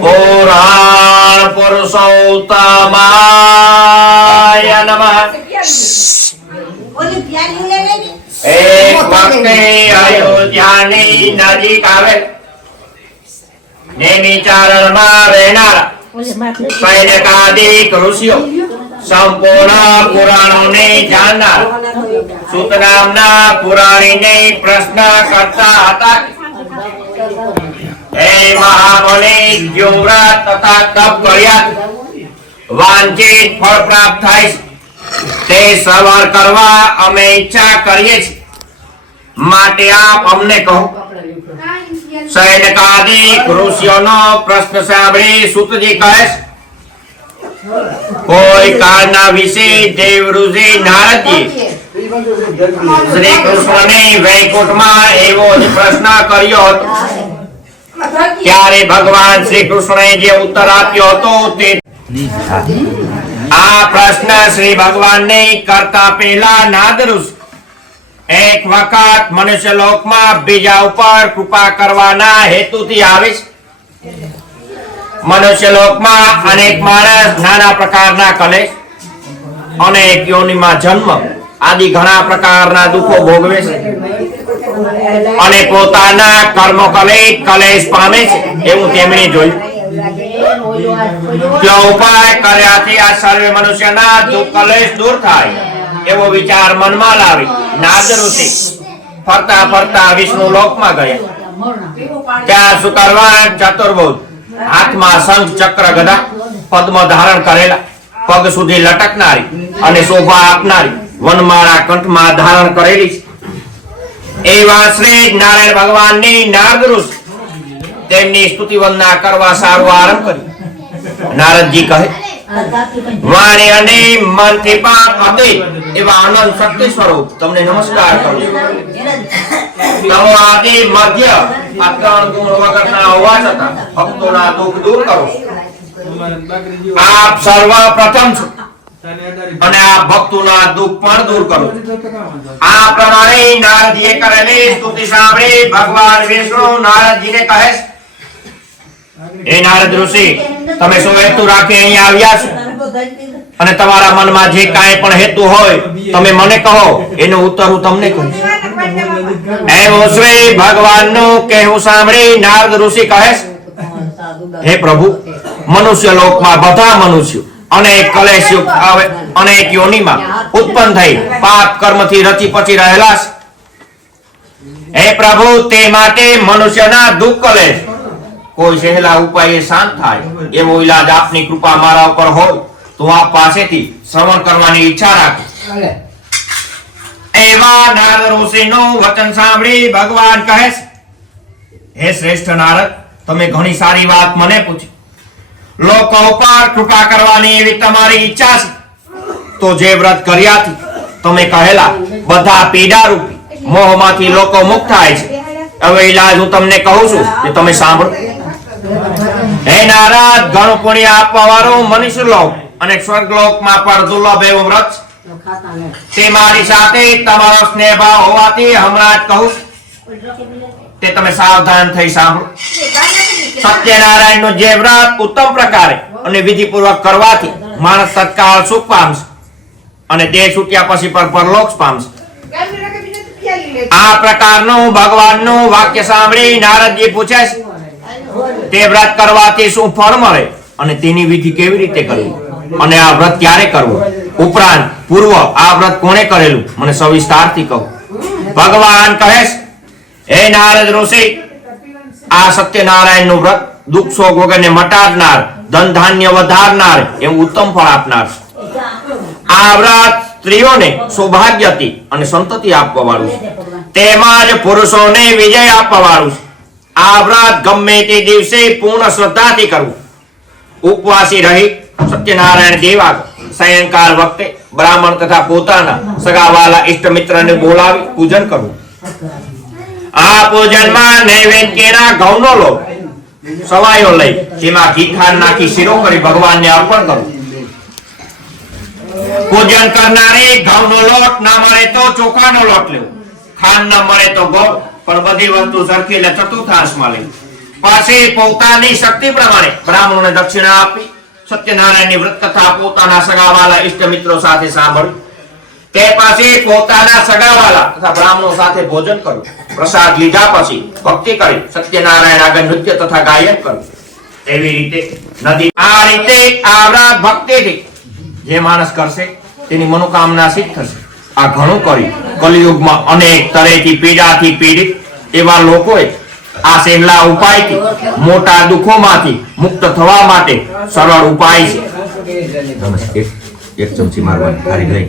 પુરાણ પુરુષોત્તમાય નમઃ। એક વખતે અયોધ્યાની નજીક આવે નેમિચારણમાં રહેનારા સૈનિકાદિક ઋષિઓ સંપૂર્ણ પુરાણોને જાણનાર સૂત નામના પુરાણીને પ્રશ્ન કરતા હતા, હે મહામુનિ, જો વ્રત તથા તપ કર્યા વાંછિત ફળ પ્રાપ્ત થાય તે સવાર કરવા અમે ઈચ્છા કરીએ છીએ, માટે આપ અમને કહો। સૈનિકાદિક ઋષિઓનો પ્રશ્ન સાંભળી સૂતજી કહે, કોઈ કાળના વિશે દેવ ઋષિ નારદજી શ્રી કૃષ્ણને વૈકુંઠમાં એવો જ પ્રશ્ન કર્યો હતો, ત્યારે ભગવાન શ્રી કૃષ્ણએ જે ઉત્તર આપ્યો હતો તે આ પ્રશ્ન શ્રી ભગવાનને કરતા પહેલા નારદ ઋષિ એક વખત મનુષ્ય લોકમાં બીજા ઉપર કૃપા કરવાના હેતુથી આવે છે। મનુષ્ય લોકમાં અનેક માણસ નાના પ્રકારના કલેશ અનેક યોનિમાં જન્મ આદિ ઘણા પ્રકારના દુઃખો ભોગવે છે અને પોતાના કર્મો કલેશ પામે છે એવું તેમણે જોયું। જો ઉપાય કર્યાથી આ સર્વે મનુષ્યના દુઃખ કલેશ દૂર થાય એવો વિચાર મનમાં લાવી નારદ ઋષિ ફરતા ફરતા વિષ્ણુ લોકમાં ગયા। ત્યાં શુકરવાન ચતુર્ભુજ હાથમાં શંખ ચક્ર ગદા પદ્મ ધારણ કરેલા, પગ સુધી લટકનારી અને શોભા આપનારી વનમાળા કંઠમાં ધારણ કરેલી છે એવા શ્રી નારાયણ ભગવાનની નારદ ઋષિ તેમની સ્તુતિ વંદના કરવા સારો આરંભ કર્યો। નારદજી કહે, વાણી અને મનથી પણ અતિત એવા અનંત શક્તિ સ્વરૂપ તમને નમસ્કાર કરું છું। તમો આદિ મધ્ય આ ત્રણ ગુણ વગરના હોવા છતાં ભક્તોના દુઃખ દૂર કરો। આપ સર્વ પ્રથમ છો અને આ ભક્તોના દુઃખ પણ દૂર કરો। આ પ્રમાણે નારદજીએ કરેલી સ્તુતિ સાંભળી ભગવાન વિષ્ણુ નારદજીને કહે, હે નારદ ઋષિ, તમે શું હેતુ રાખી અહીં આવ્યા છો અને તમારા મનમાં જે કાંઈ પણ હેતુ હોય તમે મને કહો, એનો ઉત્તર હું તમને કહીશ। એવું શ્રી ભગવાનનું કહેવું સાંભળી નારદ ઋષિ કહે, હે પ્રભુ, મનુષ્ય લોકમાં બધા મનુષ્યો અનેક કલેશયુક્ત અનેક યોનિમાં ઉત્પન્ન થઈ પાપ કર્મથી રચી પચી રહેલા છે। હે પ્રભુ, તે માટે મનુષ્યના દુઃખ કલેશ કોઈ સહેલા ઉપાયે શાંત થાય એવો ઈલાજ આપની કૃપા મારા ઉપર હોય તો આપ પાસેથી શ્રવણ કરવાની ઈચ્છા રાખો। એવા નારદ ઋષિનું વચન સાંભળી ભગવાન કહે, હે શ્રેષ્ઠ નારદ, તમે ઘણી સારી વાત મને પૂછી। લોકો ઉપર કૃપા કરવાની એવી તમારી ઈચ્છા છે તો જે વ્રત કર્યાથી તમે કહેલા બધા પીડા રૂપી મોહમાંથી લોકો મુક્ત થાય છે, હવે ઈલાજ હું તમને કહું છું કે તમે સાંભળો। હે નારદ, ઘણું પુણ્ય આપવા વાળું મનુષ્ય લોક અને સ્વર્ગ લોકમાં પણ દુર્લભ એવું વ્રત તે મારી સાથે તમારો સ્નેહ ભાવ હોવાથી હમણાં જ કહું, તે તમે સાવધાન થઈ સાંભળો। સત્યનારાયણનું જે વ્રત ઉત્તમ પ્રકારે અને વિધિપૂર્વક કરવાથી માણસ તત્કાળ સુખ પામશે અને દેહ છૂટ્યા પછી પર પરલોક પામશે। આ પ્રકારનું ભગવાનનું વાક્ય સાંભળી નારદજી પૂછે, તે વ્રત કરવાથી શું ફળ મળે અને તેની વિધિ કેવી રીતે કરવી અને આ વ્રત ક્યારે કરવું, ઉપરાંત પૂર્વ આ વ્રત કોણે કરેલું મને સવિસ્તારથી કહો। ભગવાન કહે, હે નારદ ઋષિ, આ સત્યનારાયણનું વ્રત દુઃખ શોક વગરને મટાડનાર, ધન ધાન્ય વધારનાર એવું ઉત્તમ ફળ આપનાર છે। આ વ્રત સ્ત્રીઓને સૌભાગ્યથી અને સંતતિ આપવા વાળું છે, તેમજ પુરુષોને વિજય આપવા વાળું છે। આ વ્રત ગમે તે દિવસે પૂર્ણ શ્રદ્ધાથી કરવું, ઉપવાસી રહી સત્યનારાયણ દેવા સાયંકાળ વખતે બ્રાહ્મણ તથા પોતાના સગાવાલા ઇષ્ટ મિત્રને બોલાવી પૂજન કરવું। આ પૂજનમાં નૈવેદ્યના ઘઉંનો લોટ સવાયો લઈ તેમાં ઘી ખાંડ નાખી શીરો કરી ભગવાનને અર્પણ કરવું। પૂજન કરનારે ઘઉંનો લોટ ના મળે તો ચોખાનો લોટ લેવો, ખાંડ ન મળે તો ગોળ, પણ બધી વસ્તુ સરખી એટલે ચતુર્થાંશમાં લેવું। પછી પોતાની શક્તિ પ્રમાણે બ્રાહ્મણોને દક્ષિણા આપી સત્યનારાયણની વ્રત કથા પોતાના સગાવાલા ઇષ્ટ મિત્રો સાથે સાંભળી. તે પછી પોતાના સગાવાલા તથા બ્રાહ્મણો સાથે ભોજન કર્યું. પ્રસાદ લીધા પછી ભક્તિ કરી સત્યનારાયણ આગળ નૃત્ય તથા ગાયન કર્યું. એવી રીતે નદી આ રીતે આ વ્રત ભક્તિથી જે માણસ કરશે તેની મનોકામના સિદ્ધ થશે. આ ઘણું કર્યું. કલિયુગમાં અનેક તરેથી પીડાથી પીડિત એવા લોકોએ આ સહેલા ઉપાયથી મોટા દુઃખોમાંથી મુક્ત થવા માટે સરળ ઉપાય છે. એક ચમચી મારવાની ખાલી લઈ.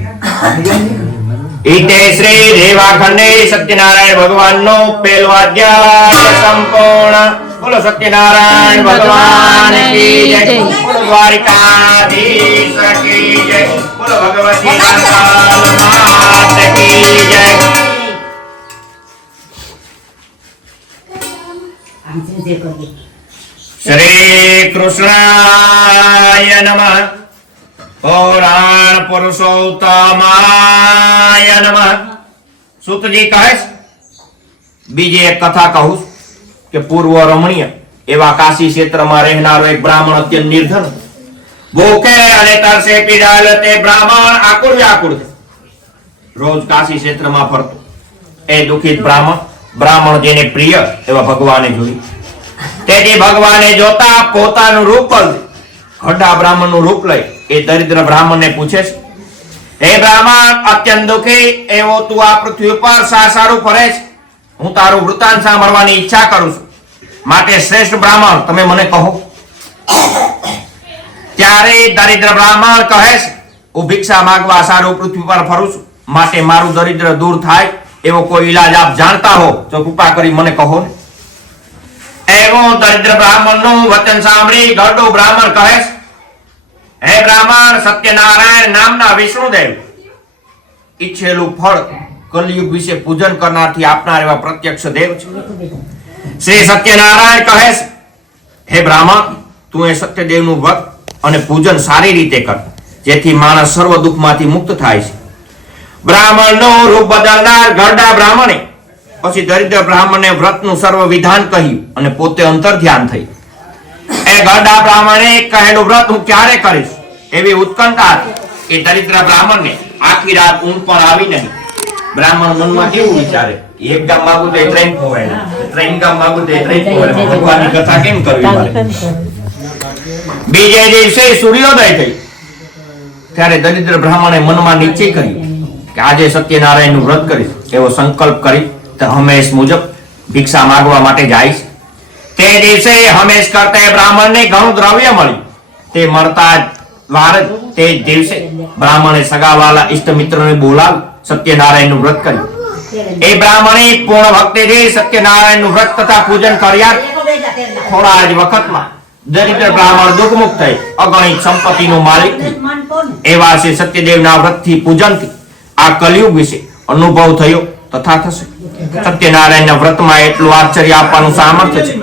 ઈતે શ્રી દેવાખંડે સત્યનારાયણ ભગવાનનો પહેલો અધ્યાય સંપૂર્ણ. બોલો સત્યનારાયણ ભગવાન કી જય. બોલો દ્વારિકાધીશ કી જય. બોલો ભગવતી માત કી જય. શ્રી કૃષ્ણાય નમઃ. પુરાણ પુરુષોત્તમાય નમઃ. સૂતજી કહે છે, બીજી એક કથા કહું કે પૂર્વ રમણીય એવા કાશી ક્ષેત્રમાં રહેનારો એક બ્રાહ્મણ અત્યંત નિર્ધન, ભૂખે અને તરસે પીડાયેલો તે બ્રાહ્મણ આકુળ વ્યાકુળ રોજ કાશી ક્ષેત્રમાં ફરતો. એ દુઃખિત બ્રાહ્મણ જેને પ્રિય એવા ભગવાને જોયું. તેથી ભગવાને જોતા પોતાનું રૂપ ઘડા બ્રાહ્મણનું રૂપ લઈ એ દરિદ્ર બ્રાહ્મણને પૂછે છે, હે બ્રાહ્મણ, અત્યંત દુઃખી એવો તું આ પૃથ્વી પર શા સારું ફરે છે? હું તારું વૃતાંત સાંભળવાની ઈચ્છા કરું છું, માટે શ્રેષ્ઠ બ્રાહ્મણ તમે મને કહો. ત્યારે દરિદ્ર બ્રાહ્મણ કહે છે, હું ભિક્ષા માંગવા સારું પૃથ્વી પર ફરું છું, માટે મારું દરિદ્ર દૂર થાય એવો કોઈ ઈલાજ આપ જાણતા હો તો કૃપા કરી મને કહો ને. એવો દરિદ્ર બ્રાહ્મણનું વચન સાંભળી ગરડો બ્રાહ્મણ કહે છે, હે બ્રાહ્મણ, સત્યનારાયણ નામના વિષ્ણુદેવ ઈચ્છેલું ફળ કલિયુગ વિશે પૂજન કરનારથી આપનાર એવા પ્રત્યક્ષ દેવ છે. શ્રી સત્યનારાયણ કહે છે, હે બ્રાહ્મણ, તું એ સત્યદેવનું વ્રત અને પૂજન સારી રીતે કર, જેથી માણસ સર્વ દુઃખમાંથી મુક્ત થાય છે. બ્રાહ્મણનું રૂપ બદલનાર ગરડા બ્રાહ્મણે પછી દરિદ્ર બ્રાહ્મણને વ્રતનું સર્વ વિધાન કહ્યું અને પોતે અંતર ધ્યાન થઈ. એ ગરડા બ્રાહ્મણે કહેલું વ્રત હું ક્યારે કરીશ એવી ઉત્કંઠા હતી. એ દરિદ્ર બ્રાહ્મણને આખી રાત ઊંઘ પણ આવી નહીં. બ્રાહ્મણ મનમાં કેવું વિચારે, એક ગામ માંગુ તો ટ્રેન ખોવાય, ટ્રેન ગામ માંગુ તો ટ્રેન ખોવાય, ભગવાનની કથા કેમ કરવી મારે. બીજે દિવસે સૂર્યોદય થઈ ત્યારે દરિદ્ર બ્રાહ્મણે મનમાં નિશ્ચય કર્યો કે આજે સત્યનારાયણનું વ્રત કરીશ. એવો સંકલ્પ કરી હંમેશ મુજબ ભિક્ષા માંગવા માટે જાય છે. તે દિવસે હંમેશ કરતા બ્રાહ્મણને ઘણું દ્રવ્ય મળ્યું. તે મળતા વાર જ તે દિવસે બ્રાહ્મણે સગાવાલા ઇષ્ટ મિત્રોને બોલાવી સત્યનારાયણનું વ્રત કર્યું. એ બ્રાહ્મણે પૂર્ણ ભક્તિથી સત્યનારાયણનું વ્રત તથા પૂજન કર્યા. થોડા જ વખતમાં દરિદ્ર બ્રાહ્મણ દુઃખમુક્ત થઈ અગણિત સંપત્તિનો માલિક થઈ. એવા છે સત્યદેવના વ્રતથી પૂજનથી આ કલિયુગ વિશે અનુભવ થયો તથા થશે. સત્યનારાયણના વ્રતમાં એટલું આશ્ચર્ય આપવાનું સામર્થ્ય છે.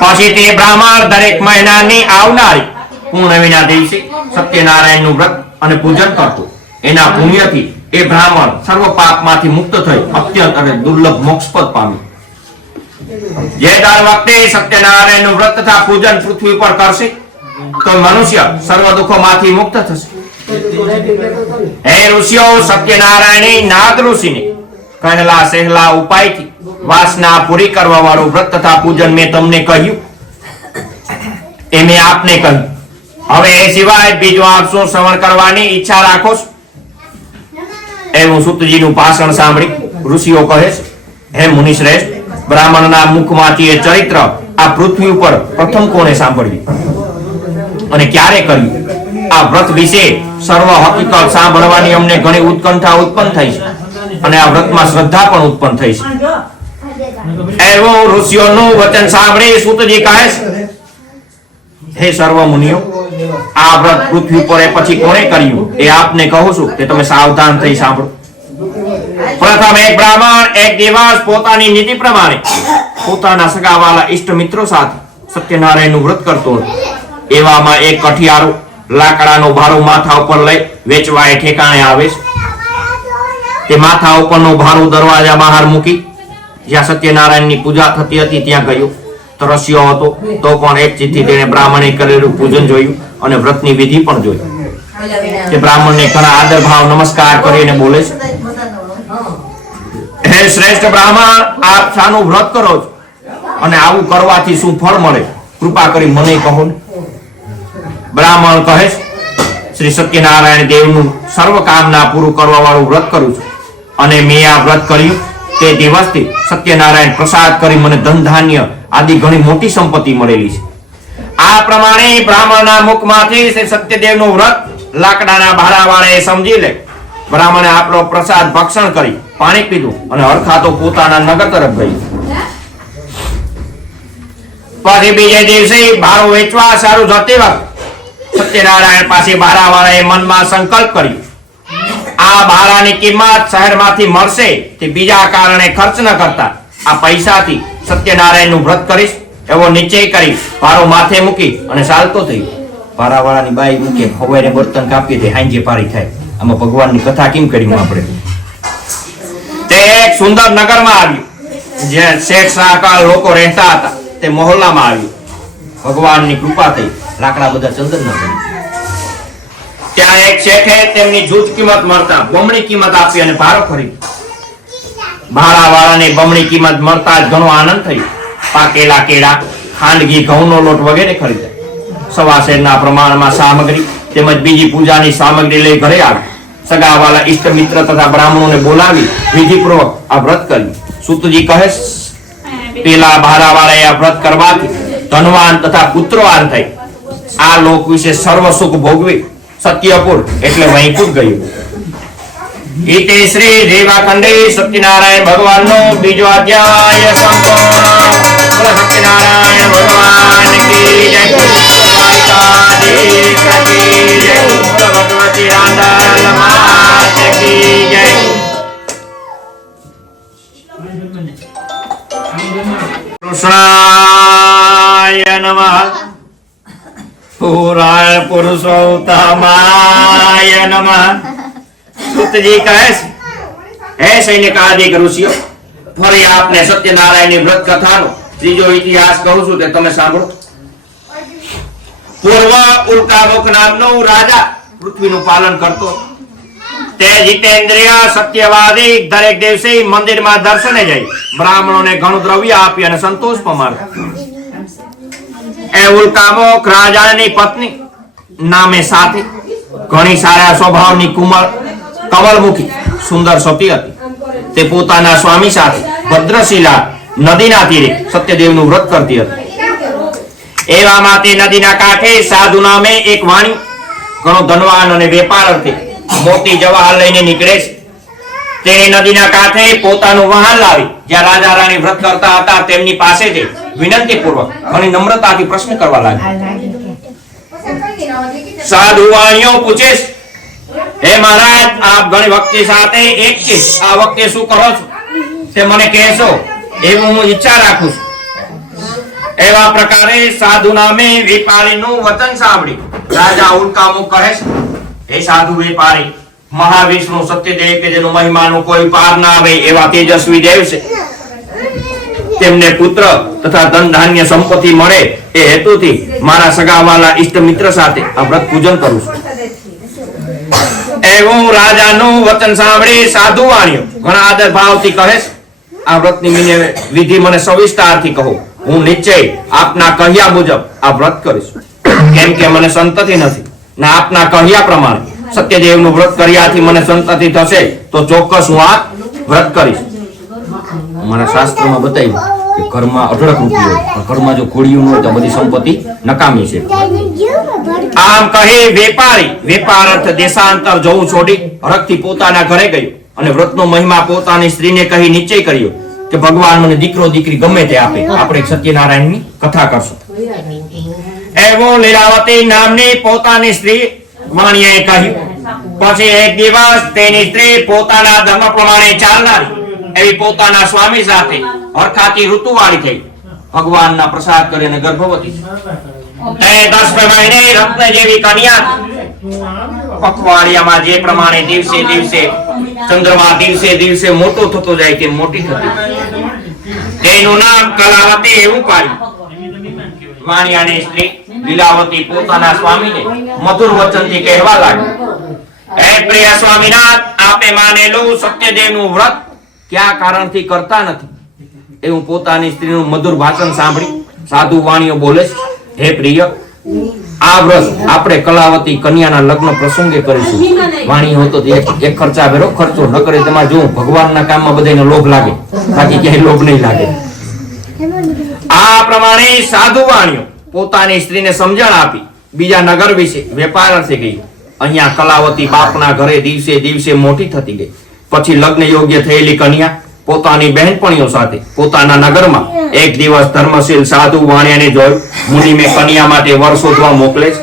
પછી તે બ્રાહ્મણ દરેક મહિનાની આવનારી પૂર્ણિમાના દિવસે સત્યનારાયણનું વ્રત અને પૂજન કરતો. એના પુણ્યથી એ બ્રાહ્મણ સર્વ પાપમાંથી મુક્ત થઈ અત્યંત અને દુર્લભ મોક્ષપદ પામ્યો. જે દર વખતે સત્યનારાયણનું વ્રત તથા પૂજન પૃથ્વી પર કરશે તો મનુષ્ય સર્વ દુઃખોમાંથી મુક્ત થશે. હે ઋષિઓ, સત્યનારાયણે નાદ ઋષિને કહેલા સહેલા ઉપાયથી વાસના પૂરી કરવા વાળું વ્રત તથા પૂજન મેં તમને કહ્યું એ મેં આપને કહ્યું. હવે એ સિવાય બીજું આપ શું શ્રવણ કરવાની ઈચ્છા રાખો છો? એવું સૂતજીનું ભાષણ સાંભળી ઋષિઓ કહે છે, હે મુનિશ્રેષ્ઠ, બ્રાહ્મણના મુખમાંથી એ ચરિત્ર આ પૃથ્વી ઉપર પ્રથમ કોણે સાંભળ્યું અને ક્યારે કર્યું? આ વ્રત વિશે સર્વ હકીકત સાંભળવાની અમને ઘણી ઉત્કંઠા ઉત્પન્ન થઈ છે અને આ વ્રતમાં શ્રદ્ધા પણ ઉત્પન્ન થઈ છે. એવું ઋષિઓનું વચન સાંભળી સૂતજી કહે છે, હે સર્વ મુનિઓ, આ વ્રત પૃથ્વી પર પછી કોણે કર્યું એ આપને કહું છું કે તમે સાવધાન થઈ સાંભળો. પ્રથમ એક બ્રાહ્મણ એક દિવસ પોતાની નીતિ પ્રમાણે પોતાના સગાવાલા ઇષ્ટ મિત્રો સાથે સત્યનારાયણનું વ્રત કરતો હતો. એવામાં એક કઠિયારો લાકડાનો ભારો માથા ઉપર લઈ વેચવા એ ઠેકાણે આવે છે. તે માથા ઉપરનો ભારો દરવાજા બહાર મૂકી જ્યાં સત્યનારાયણની પૂજા થતી હતી ત્યાં ગયો. તરસ્યો હતો તો પણ એક ચિત્તથી તેણે બ્રાહ્મણે કરેલું પૂજન જોયું અને વ્રતની વિધિ પણ જોઈ. તે બ્રાહ્મણને ઘણા આદર ભાવ નમસ્કાર કરીને બોલે છે, હે શ્રેષ્ઠ બ્રાહ્મણ, આપ શાનું વ્રત કરો છો અને આવું કરવાથી શું ફળ મળે? કૃપા કરી મને કહો ને. બ્રાહ્મણ કહે છે, શ્રી સત્યનારાયણ દેવનું સર્વ કામના પૂરું કરવા વાળું વ્રત કરું છું અને મેં આ વ્રત કર્યું તે દિવસથી સત્યનારાયણ પ્રસાદ કરી મને ધન ધાન્ય આદિ ઘણી મોટી સંપત્તિ મળેલી છે. આ પ્રમાણે બ્રાહ્મણના મુખમાંથી શ્રી સત્યદેવનું વ્રત લાકડાના ભારાવાળાએ સમજી લે. બ્રાહ્મણે આપણો પ્રસાદ ભક્ષણ કરી પાણી પીધું અને હરખાતો પોતાના નગર તરફ ગઈ. પછી બીજે દિવસે ભારો વેચવા સારું જતી વખત સત્યનારાયણ પાસે ભારાવાળાએ મનમાં સંકલ્પ કર્યો, આ ભાડાની કિંમત શહેરમાંથી મળશે તે બીજા કારણે ખર્ચ ન કરતા આ પૈસાથી સત્યનારાયણનું વ્રત કરીશ એવો નિશ્ચય કરી ભારો માથે મૂકી અને ચાલતો થયો. ભારાવાળાની બાઈ મૂકે હવાઈને બર્તન કાપી દે, હાંજે પારી થાય. આમાં ભગવાનની કથા કેમ કરી આપણે? તે એક સુંદર નગરમાં આવ્યું જ્યાં શેઠ શાહકાર લોકો રહેતા હતા. તે મોહલ્લામાં આવ્યું. ભગવાનની કૃપા થઈ, લાકડા બધા ચંદનના બન્યા. ત્યાં એક શેઠે તેમની જૂઠ કિંમત મળતા બમણી કિંમત આપી અને ભારો ખરીદ્યો. ભાડાવાળાને બમણી કિંમત મળતા જ ઘણો આનંદ થયો. પાકેલા કેળા, ખાંડ, ઘી, ઘઉંનો લોટ વગેરે ખરીદ્યા. સવા શેરના પ્રમાણમાં સામગ્રી તેમજ બીજી પૂજાની સામગ્રી લઈ ઘરે આવી. સગાવાલા ઇષ્ટ મિત્ર તથા બ્રાહ્મણોને બોલાવી વિધિપૂર્વક આ વ્રત કર્યું. સૂતજી કહે, પેલા ભાડાવાળાએ આ વ્રત કરવાથી ધનવાન તથા પુત્રવાન થઈ આ લોક વિશે સર્વ સુખ ભોગવી સત્યપુર એટલે વૈકુંઠ ગયું. ઇતિ શ્રી રેવાખંડે સત્યનારાયણ ભગવાનનો બીજો અધ્યાય સંપૂર્ણ. સત્યનારાયણ ભગવાન કી જય. દ્વારિકાધીશ કી જય. ભગવતી આંધળ માત કી જય. કૃષ્ણાય નમઃ. પુરાણ પુરુષોત્તમાય નમઃ. સૂતજી કહે છે, હે સૈનિકાદિક ઋષિઓ, ફરી આપને સત્યનારાયણની વ્રત કથાનો ત્રીજો ઇતિહાસ કહું છું તે તમે સાંભળો. પૂર્વ ઉલ્કામુખ નામનો રાજા પૃથ્વીનું પાલન કરતો. તે જીતેન્દ્રિય સત્યવાદી દરેક દિવસે મંદિરમાં દર્શને જઈ બ્રાહ્મણોને ઘણું દ્રવ્ય આપી અને સંતોષ પમાડતો. એ ઉલ્કામુખ રાજાની પત્ની નામે સાથી ઘણી સારા સ્વભાવની કમલમુખી સુંદર સતી હતી. તે પોતાના સ્વામી સાથે ભદ્રશિલા નદીના તીરે સત્યદેવનું વ્રત કરતી હતી. એવામાં તે નદીના કાંઠે સાધુ નામે એક વાણી ઘણો ધનવાન અને વેપાર અર્થે મોટી જવાહર લઈને નીકળે છે. તેણે નદીના કાંઠે પોતાનું વાહન લાવી જ્યાં રાજા રાણી વ્રત કરતા હતા તેમની પાસેથી વિનંતી પૂર્વક ઘણી નમ્રતાથી પ્રશ્ન કરવા લાગ્યો. સાધુ વાણીઓ પૂછે, હે મહારાજ, આપ ઘણી ભક્તિ સાથે એક છે, આ વખતે શું કરો છો તે મને કહેશો એવું હું ઈચ્છા રાખું છું. એવા પ્રકારે સાધુ નામે વેપારીનું વચન સાંભળી રાજા ઉલ્કામુખ કહે છે, હે સાધુ વેપારી, મહાવિષ્ણુ સત્યદેવ કે જેનો મહિમાનો કોઈ પાર ના આવે એવા તેજસ્વી દેવ છે. તેમને પુત્ર તથા ધન ધાન્ય સંપત્તિ મળે એ હેતુથી મારા સગાવાલા ઇષ્ટ મિત્ર સાથે આ વ્રત પૂજન કરું છું. એવું રાજાનું વચન સાંભળી સાધુ વાણીઓ ઘણા આદર ભાવથી કહે છે, આ વ્રતની વિધિ મને સવિસ્તારથી કહો. હું નિશ્ચય આપના કહ્યા મુજબ આ વ્રત કરીશ. કેમ કે મને સંતતિ નથી ને આપના કહ્યા પ્રમાણે સત્યદેવનું વ્રત કર્યાથી મને સંતતિ થશે તો ચોક્કસ હું આ વ્રત કરીશ. અમારા શાસ્ત્રમાં બતાવ્યું કે ઘરમાં અઢળક રૂપિયો હોય, ઘરમાં જો ઘોડિયું હોય તો બધી સંપત્તિ નકામી છે. આમ કહી વેપારી વેપાર અર્થ દેશાંતર જવું છોડી હરખથી પોતાના ઘરે ગયો અને વ્રતનો મહિમા પોતાની સ્ત્રીને કહી નિશ્ચય કર્યો કે ભગવાન મને દીકરો દીકરી ગમે તે આપે, આપણે સત્યનારાયણની કથા કરશું. એવો લીલાવતી નામની પોતાની સ્ત્રી વાણિયાએ કહ્યું. પછી એક દિવસ તેની સ્ત્રી પોતાના ધર્મ પ્રમાણે ચાલનારી એવી પોતાના સ્વામી સાથે હરખાતી ઋતુવાળી થઈ ભગવાનના પ્રસાદ કરીને ગર્ભવતી. તે 10 મહિને રત્ન જેવી કન્યા. પખવાડિયામાં જે પ્રમાણે દિવસે દિવસે ચંદ્રમા દિવસે દિવસે મોટો થતો જાય તેમ મોટી થતી. તેનું નામ કલાવતી એવું પાડ્યું. વાણિયાની સ્ત્રી લીલાવતી પોતાના સ્વામીને મધુર વચનથી કહેવા લાગી, હે પ્રિય સ્વામીનાથ, આપે માનેલું સત્યદેવનું વ્રત કયા કારણથી કરતા નથી? એવું પોતાની સ્ત્રીનું મધુર ભાષણ સાંભળી સાધુ વાણીઓ બોલે છે, હે પ્રિય, આ વ્રત આપણે કલાવતી કન્યાના લગ્ન પ્રસંગે કરીશું. વાણી હતો એક ખર્ચા ભેરો ખર્ચો ન કરે. તમારે જો ભગવાનના કામમાં બધાને લોભ લાગે, બાકી ક્યાંય લોભ નહીં લાગે. આ પ્રમાણે સાધુ વાણીઓ પોતાની સ્ત્રીને સમજણ આપી બીજા નગર વિશે વેપાર અર્થે ગઈ. અહીંયા કલાવતી બાપના ઘરે દિવસે દિવસે મોટી થતી ગઈ. પછી લગ્ન યોગ્ય થયેલી કન્યા પોતાની બહેનપણીઓ સાથે પોતાના નગરમાં એક દિવસ ધર્મશીલ સાધુ વાણિયાને જોઈ મુનિ મેં કન્યા માટે વર શોધવા મોકલે છે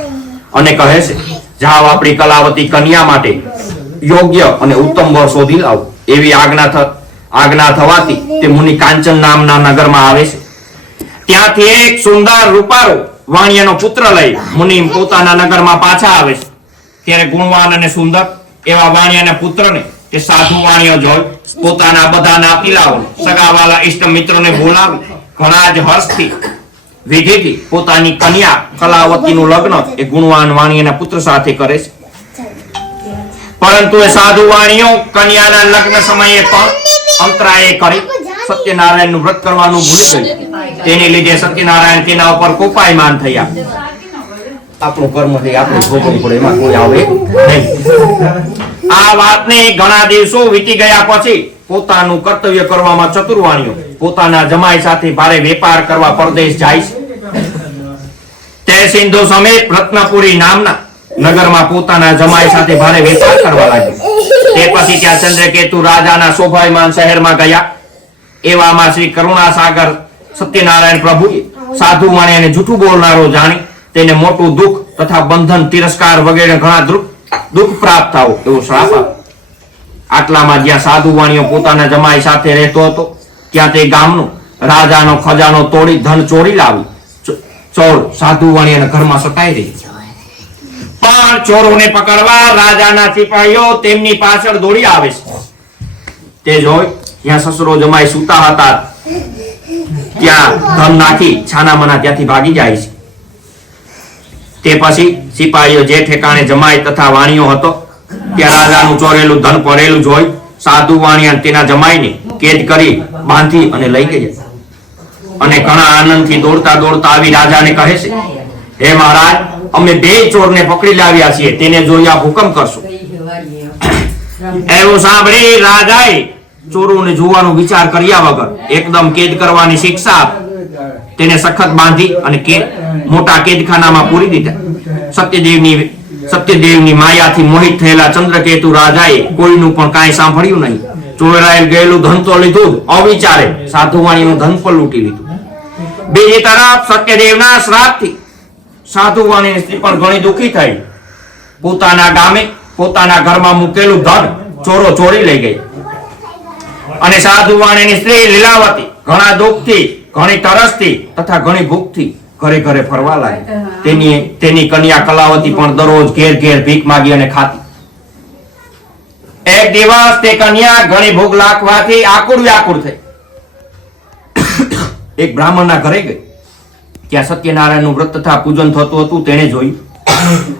અને કહે છે, જાઓ આપણી કલાવતી કન્યા માટે યોગ્ય અને ઉત્તમ વર શોધી લાવો. એવી આજ્ઞા થવાથી તે મુનિ કાંચન નામના નગરમાં આવે છે. ત્યાંથી એક સુંદર રૂપાળો વાણિયાનો પુત્ર લઈ મુનિ પોતાના નગરમાં પાછા આવે છે. ત્યારે ગુણવાન અને સુંદર એવા વાણિયાના પુત્રને તે સાધુ વાણીઓ જોઈ પોતાના બધા નાતીલાઓ સગાવાલા ઇષ્ટ મિત્રોને બોલાવી ઘણા જ હર્ષથી વિધિથી પોતાની કન્યા કલાવતીનું લગ્ન એ ગુણવાન વાણિયાના પુત્ર સાથે કરે છે. પરંતુ એ સાધુ વાણીઓ કન્યાના લગ્ન સમયે પણ અંતરાય કરી સત્યનારાયણનું વ્રત કરવાનું ભૂલી ગઈ. તેને લીધે સત્યનારાયણ તેના ઉપર કોપાયમાન થયા. આપણું કર્મ છે, આપણે ભોગવવું પડે, એમાં કોઈ આવે નહીં. આ વાતને ઘણા દિવસો વીતી ગયા પછી પોતાનું કર્તવ્ય કરવામાં ચતુર્વાણીઓ પોતાના જમાઈ સાથે ભારે વેપાર કરવા પરદેશ જાય છે. તે સિંધુ સમેત રત્નપુરી નામના નગરમાં પોતાના જમાઈ સાથે ભારે વેપાર કરવા લાગ્યો. તે પછી ત્યાં ચંદ્રકેતુ રાજાના શોભાયમાન શહેરમાં ગયા. એવામાં શ્રી કરુણાસાગર સત્યનારાયણ પ્રભુએ સાધુ વાણિયાને જૂઠું બોલનારો જાણી તેને મોટું દુઃખ તથા બંધન તિરસ્કાર વગેરે ઘણા દુઃખ પ્રાપ્ત થાવ એવો શ્રાપ આપ્યો. આટલામાં જ્યાં સાધુ વાણીઓ પોતાના જમાઈ સાથે રહેતો હતો ત્યાં તે ગામનો રાજાનો ખજાનો તોડી ધન ચોરી લાવી ચોર સાધુ વાણીયાના ઘરમાં સતાઈ રહી. પણ ચોરોને પકડવા રાજાના સિપાહીઓ તેમની પાછળ દોડી આવે છે. તે જોઈ જ્યાં સસરો જમાઈ સૂતા હતા ત્યાં ધન નાખી છાનામાના ત્યાંથી ભાગી જાય છે. તે પછી સિપાહીઓ જે ઠેકાણે જમાઈ તથા વાણીઓ હતો ત્યાં રાજાનું ચોરેલું ધન પડેલું જોઈ સાધુ વાણિયા તેના જમાઈને કેદ કરી બાંધી અને લઈ ગયા. અને ઘણા આનંદથી દોડતા દોડતા આવી રાજાને કહે છે, હે મહારાજ, અમે બે ચોરને પકડી લાવ્યા છીએ, તેને જોઈ આપ હુકમ કરશો. એવું સાંભળી રાજાએ ચોરોને જોવાનો વિચાર કર્યા વગર એકદમ કેદ કરવાની શિક્ષા આપી. તેને સખત બાંધી અને મોટા કેદખાનામાં પૂરી દીધા. સત્યદેવની માયાથી મોહિત થયેલા ચંદ્રકેતુ રાજાએ કોઈનું પણ કાંઈ સાંભળ્યું નહીં. ચોરાયેલ ગયેલું ધન તો લીધું, અવિચારે સાધુવાણીનું ધન પણ લૂંટી લીધું. બીજી તરફ સત્યદેવના શ્રાપથી સાધુવાણીની સ્ત્રી પણ ઘણી દુઃખી થઈ. પોતાના ગામે પોતાના ઘરમાં મૂકેલું ધન ચોરો ચોરી લઈ ગઈ. અને સાધુવાણીની સ્ત્રી લીલાવતી ઘણા દુઃખથી, ઘણી તરસથી તથા ઘણી ભૂખથી ઘરે ઘરે ફરવા લાગી. તેની કન્યા કલાવતી પણ દરરોજ ઘેર ઘેર ભીખ માગી અને ખાતી. એક દિવસ તે કન્યા ઘણી ભૂખ લાગવાથી વ્યાકુળ થઈ એક બ્રાહ્મણના ઘરે ગઈ. ત્યાં સત્યનારાયણનું વ્રત તથા પૂજન થતું હતું. તેણે જોયું.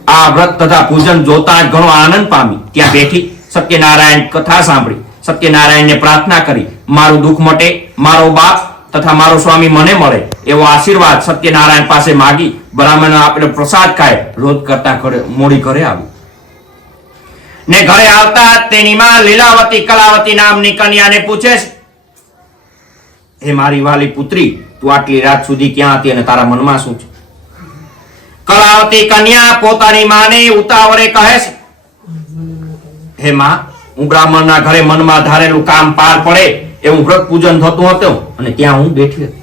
આ વ્રત તથા પૂજન જોતા જ ઘણો આનંદ પામી ત્યાં બેઠી સત્યનારાયણ કથા સાંભળી. સત્યનારાયણને પ્રાર્થના કરી, મારું દુઃખ મટે, મારો બાપ તથા મારો સ્વામી મને મળે એવો આશીર્વાદ સત્યનારાયણ પાસે માગી બ્રાહ્મણ આપણે પ્રસાદ ખાય રોજ કરતા મોડી ઘરે આવી. ને ઘરે આવતા તેની માં લીલાવતી કલાવતી નામની કન્યાને પૂછે છે, હે મારી વાલી પુત્રી, તું આટલી રાત સુધી ક્યાં હતી અને તારા મનમાં શું છે? કલાવતી કન્યા પોતાની માને ઉતાવળે કહે છે, હે માં, હું બ્રાહ્મણના ઘરે મનમાં ધારેલું કામ પાર પડે એવું વ્રત પૂજન થતું હતું અને ત્યાં હું બેઠી હતી.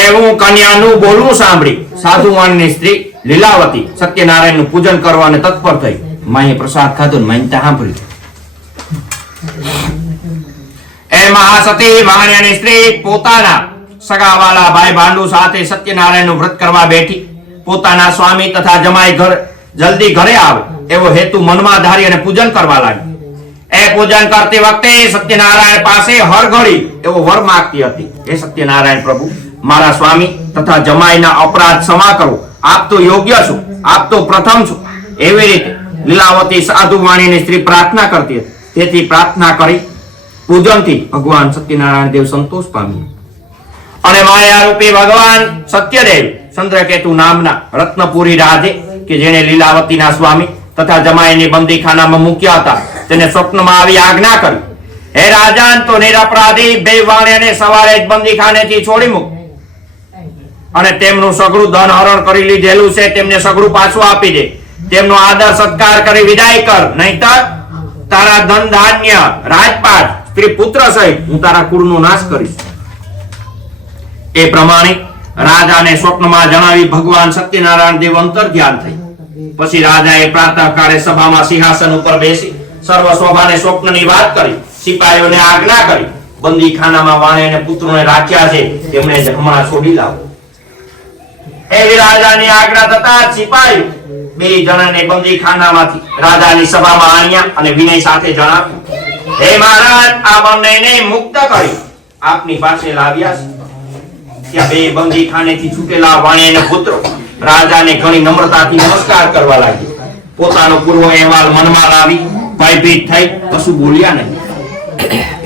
એવું કન્યાનું બોલવું સાંભળી સાધુવાણીની સ્ત્રી લીલાવતી સત્યનારાયણનું પૂજન કરવાને તત્પર થઈ. માએ પ્રસાદ ખાધો ને માનતા સાંભળ્યું. એ મહાસતી વાણિયાની સ્ત્રી પોતાના સગાવાલા ભાઈ ભાંડુ સાથે સત્યનારાયણનું વ્રત કરવા બેઠી. પોતાના સ્વામી તથા જમાઈ જલ્દી ઘરે આવે એવો હેતુ મનમાં ધારી અને પૂજન કરવા લાગી. એ પૂજન કરતી વખતે સત્યનારાયણ પાસે હર ઘડી એવો વર માંગતી હતી, હે સત્યનારાયણ પ્રભુ, મારા સ્વામી તથા જમાઈના અપરાધ ક્ષમા કરો. આપ તો યોગ્ય છો, આપ તો પ્રથમ છો. એવી રીતે લીલાવતી સાધુ વાણીની સ્ત્રી પ્રાર્થના કરતી હતી. તેથી પ્રાર્થના કરી પૂજનથી ભગવાન સત્યનારાયણ દેવ સંતોષ પામ્યા. અને માયા રૂપી ભગવાન સત્યદેવ ચંદ્રકેતુ નામના રત્નપુરી રાધે કે જેને લીલાવતીના સ્વામી તથા જમાઈને બંદીખાનામાં મૂક્યા હતા, તેને સ્વપ્નમાં આવી આજ્ઞા કરી, હે રાજન, તો નિરપરાધી બે વાણિયાને સવારે જ બંદીખાનેથી છોડી મૂક અને તેમનું સગળું ધન હરણ કરી લીધેલું છે તેમને સગળું પાછું આપી દે. તેમનો આદર સત્કાર કરી વિદાય કર, નહીતર તારા ધન ધાન્ય રાજપાટ સ્ત્રી પુત્ર સહિત હું તારા કુળનો નાશ કરીશ. એ પ્રમાણે રાજાને સ્વપ્નમાં જણાવી ભગવાન સત્યનારાયણ દેવ અંતર ધ્યાન થઈ. પછી રાજાએ પ્રાતઃકાળે સભામાં સિંહાસન ઉપર બેસી સર્વ સભાને સ્વપ્નની વાત કરી. સિપાહીઓને આજ્ઞા કરી, બંદીખાનામાં વાણિયાને પુત્રોને રાખ્યા છે તેમણે જ હમણાં છોડી લાવો. એવી રાજાની આજ્ઞા થતા સિપાહીઓ બે જણાને બંદીખાનામાંથી રાજાની સભામાં આણ્યા અને વિનય સાથે જણાવ્યું, હે મહારાજ, આ બંનેને મુક્ત કરી આપની પાસે લાવ્યા છે. ત્યાં બે બંદીખાનેથી છૂટેલા વાણિયાના પુત્રો રાજાને ઘણી નમ્રતાથી નમસ્કાર કરવા લાગ્યા. પોતાનો પૂર્વ અહેવાલ મનમાં લાવી ભયભીત થઈ કશું બોલ્યા નહીં.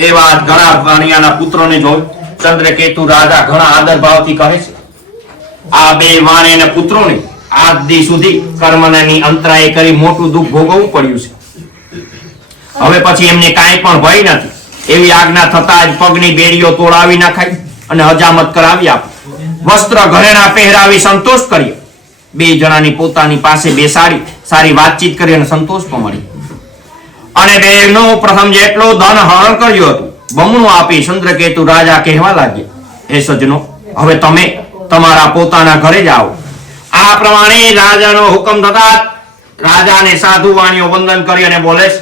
એ વાત ઘણા વાણિયાના પુત્રોને જોઈ ચંદ્રકેતુ રાજા ઘણા આદર ભાવથી કહે છે, આ બે વાણિયાના પુત્રોને આજ દી સુધી કર્મની અંતરાય કરી મોટું દુઃખ ભોગવવું પડ્યું છે. હવે પછી એમને કાંઈ પણ ભય નથી. એવી આજ્ઞા થતા જ પગની બેડીઓ તોડાવી નાખાઈ અને હજામત કરાવી આપી. વસ્ત્ર ઘરેણા પહેરાવી સંતોષ કર્યો. બે જણાની પોતાની પાસે બેસાડી સારી વાતચીત કરી અને સંતોષ પમાડી. અને બેનો પ્રથમ જેટલો ધન હરણ કર્યું હતું બમણું આપી ચંદ્રકેતુ રાજા કહેવા લાગ્યા, હે સજ્જનો, હવે તમે તમારા પોતાના ઘરે જાઓ. આ પ્રમાણે રાજાનો હુકમ થતા રાજાને સાધુ વાણીઓ વંદન કરી અને બોલે છે,